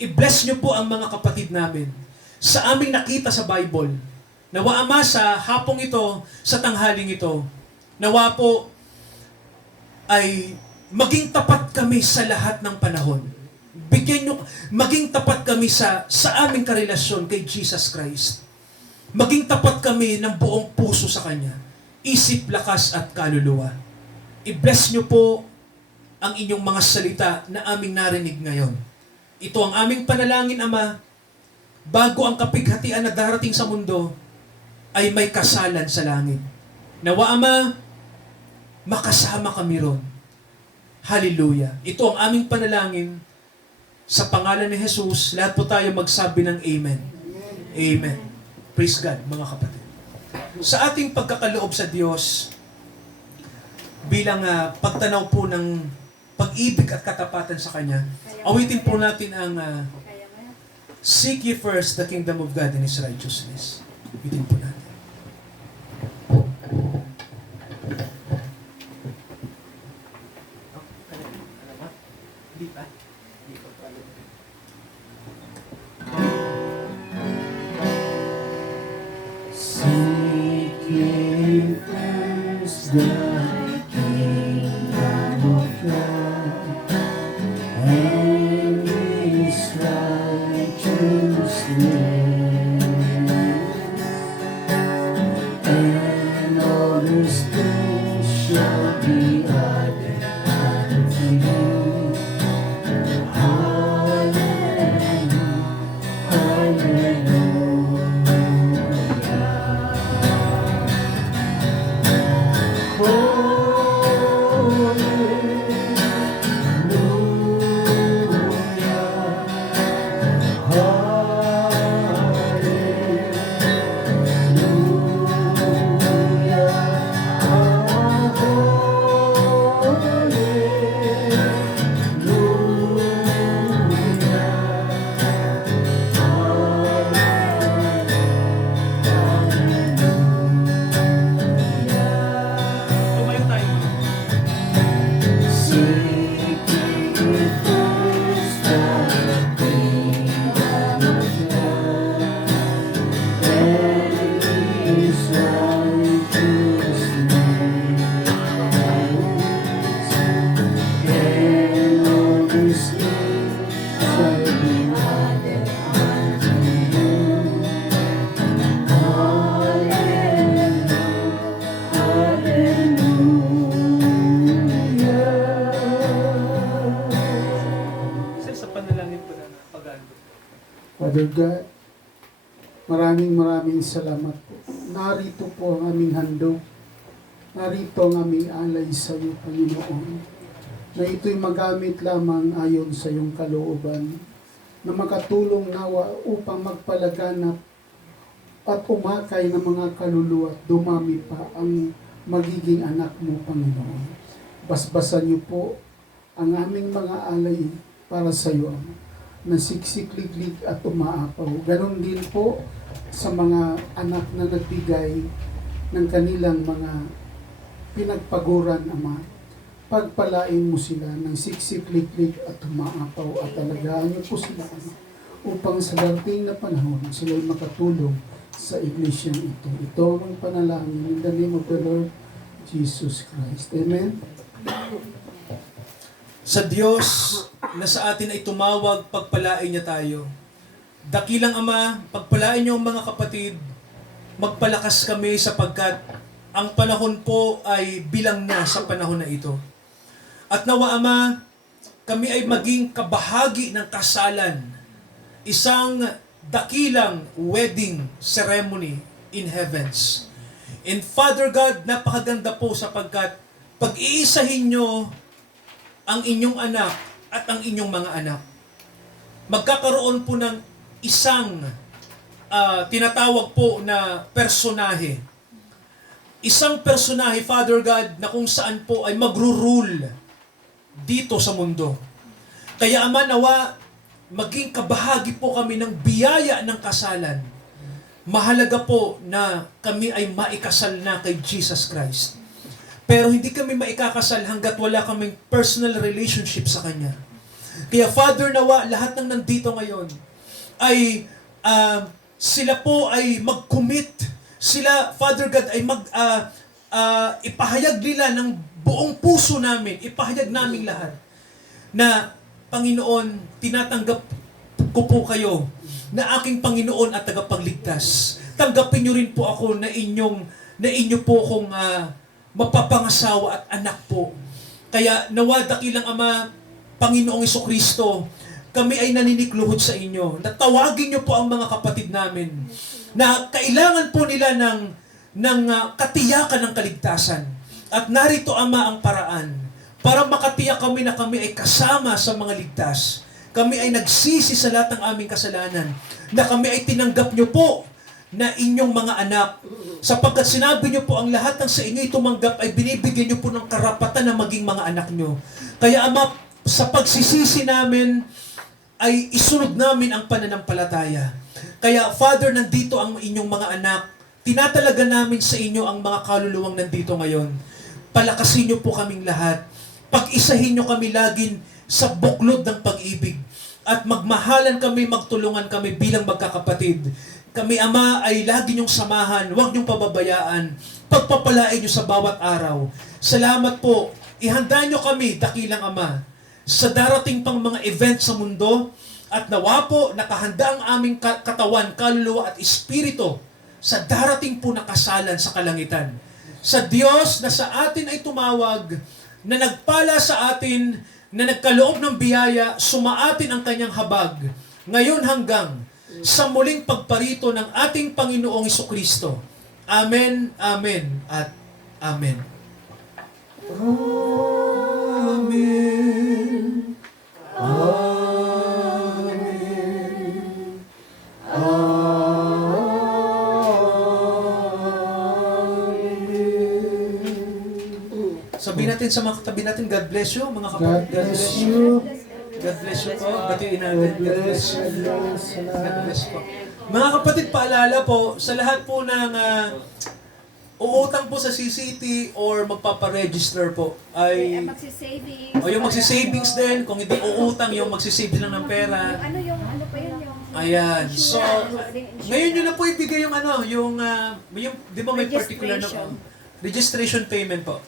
I-bless nyo po ang mga kapatid namin sa aming nakita sa Bible. Nawa Ama, sa hapong ito, sa tanghaling ito, nawa po ay maging tapat kami sa lahat ng panahon. Bigyan nyo, maging tapat kami sa aming karelasyon kay Jesus Christ. Maging tapat kami ng buong puso sa Kanya. Isip, lakas at kaluluwa. I-bless nyo po ang inyong mga salita na aming narinig ngayon. Ito ang aming panalangin, Ama, bago ang kapighatian na darating sa mundo ay may kasalan sa langit. Nawa, Ama, makasama kami ron. Hallelujah. Ito ang aming panalangin sa pangalan ni Jesus. Lahat po tayo magsabi ng Amen. Amen. Praise God, mga kapatid. Sa ating pagkakaloob sa Diyos, bilang pagtanaw po ng pag-ibig at katapatan sa Kanya, awitin po natin ang Kaya mo yan. Seek ye first the kingdom of God and His righteousness. Awitin po natin. Seek ye first the kingdom of God and His righteousness, and all these things shall be added unto you. Hallelujah, hallelujah. Tumayo tayo. Sa panalangin po na pag-ando. Father God, maraming salamat po. Narito po ang aming handog. Narito ang aming alay sa iyo, Panginoon. Na ito'y magamit lamang ayon sa iyong kalooban. Na makatulong nawa upang magpalaganap at umakay ng mga kaluluwa at dumami pa ang magiging anak mo, Panginoon. Basbasan niyo po ang aming mga alay para sa iyo, Ama, na siksikliglig at umaapaw. Ganon din po sa mga anak na nagbigay ng kanilang mga pinagpaguran, Ama. Pagpalain mo sila ng siksikliglig at umaapaw at alagaan niyo po sila, Ama, upang sa darating na panahon sila'y makatulong sa iglesia ito. Ito ang panalangin in the name of the Lord Jesus Christ. Amen. Sa Diyos na sa atin ay tumawag, pagpalain niya tayo. Dakilang Ama, pagpalain niyo ang mga kapatid, magpalakas kami sapagkat ang panahon po ay bilang na sa panahon na ito. At nawa Ama, kami ay maging kabahagi ng kasalan, isang dakilang wedding ceremony in heavens. And Father God, napakaganda po sapagkat pag-iisahin nyo ang inyong anak at ang inyong mga anak. Magkakaroon po ng isang tinatawag po na personahe. Isang personahe, Father God, na kung saan po ay magro-rule dito sa mundo. Kaya Ama, nawa, maging kabahagi po kami ng biyaya ng kasalan. Mahalaga po na kami ay maikasal na kay Jesus Christ. Pero hindi kami maikakasal hanggat wala kaming personal relationship sa Kanya. Kaya Father, nawa lahat ng nandito ngayon ay sila po ay mag-commit. Sila, Father God, ay ipahayag nila ng buong puso namin, ipahayag namin lahat na, Panginoon, tinatanggap ko po kayo na aking Panginoon at tagapagligtas. Tanggapin niyo rin po ako na inyo po kong mapapangasawa at anak po. Kaya nawa dakilang Ama, Panginoong Jesucristo, kami ay naninikluhod sa inyo. Natawagin niyo po ang mga kapatid namin na kailangan po nila ng katiyakan ng kaligtasan. At narito, Ama, ang paraan para makatiyak kami na kami ay kasama sa mga ligtas. Kami ay nagsisi sa lahat ng aming kasalanan, na kami ay tinanggap niyo po na inyong mga anak. Sapagkat sinabi niyo po ang lahat ng sa inyo'y tumanggap ay binibigyan niyo po ng karapatan na maging mga anak niyo. Kaya Ama, sa pagsisisi namin ay isunod namin ang pananampalataya. Kaya Father, nandito ang inyong mga anak. Tinatalaga namin sa inyo ang mga kaluluwang nandito ngayon. Palakasin niyo po kaming lahat. Pag-isahin niyo kami laging sa buklod ng pag-ibig. At magmahalan kami, magtulungan kami bilang magkakapatid. Kami, Ama, ay lagi niyong samahan. Huwag niyong pababayaan. Pagpapalain niyo sa bawat araw. Salamat po. Ihanda niyo kami, dakilang Ama, sa darating pang mga event sa mundo. At nawa po, nakahanda ang aming katawan, kaluluwa at espiritu sa darating po na kasalan sa kalangitan. Sa Diyos na sa atin ay tumawag, na nagpala sa atin, na nagkaloob ng biyaya, sumaatin ang kanyang habag, ngayon hanggang sa muling pagparito ng ating Panginoong Jesucristo. Amen, amen, at amen. Amen. Sabihin natin sa mga katabi natin, God bless you, mga kapatid. God bless you. God bless you po. Batiin natin. God bless you. God bless po. Mga kapatid, paalala po, sa lahat po ng uutang po sa CCT or magpaparegister po, ay Magsisavings. o yung magsisavings din, kung hindi uutang, yung magsisave lang ng pera. Ano pa yun yung... Ayan. So, ngayon nyo na po ibigay yung di ba may particular na Registration. registration payment po.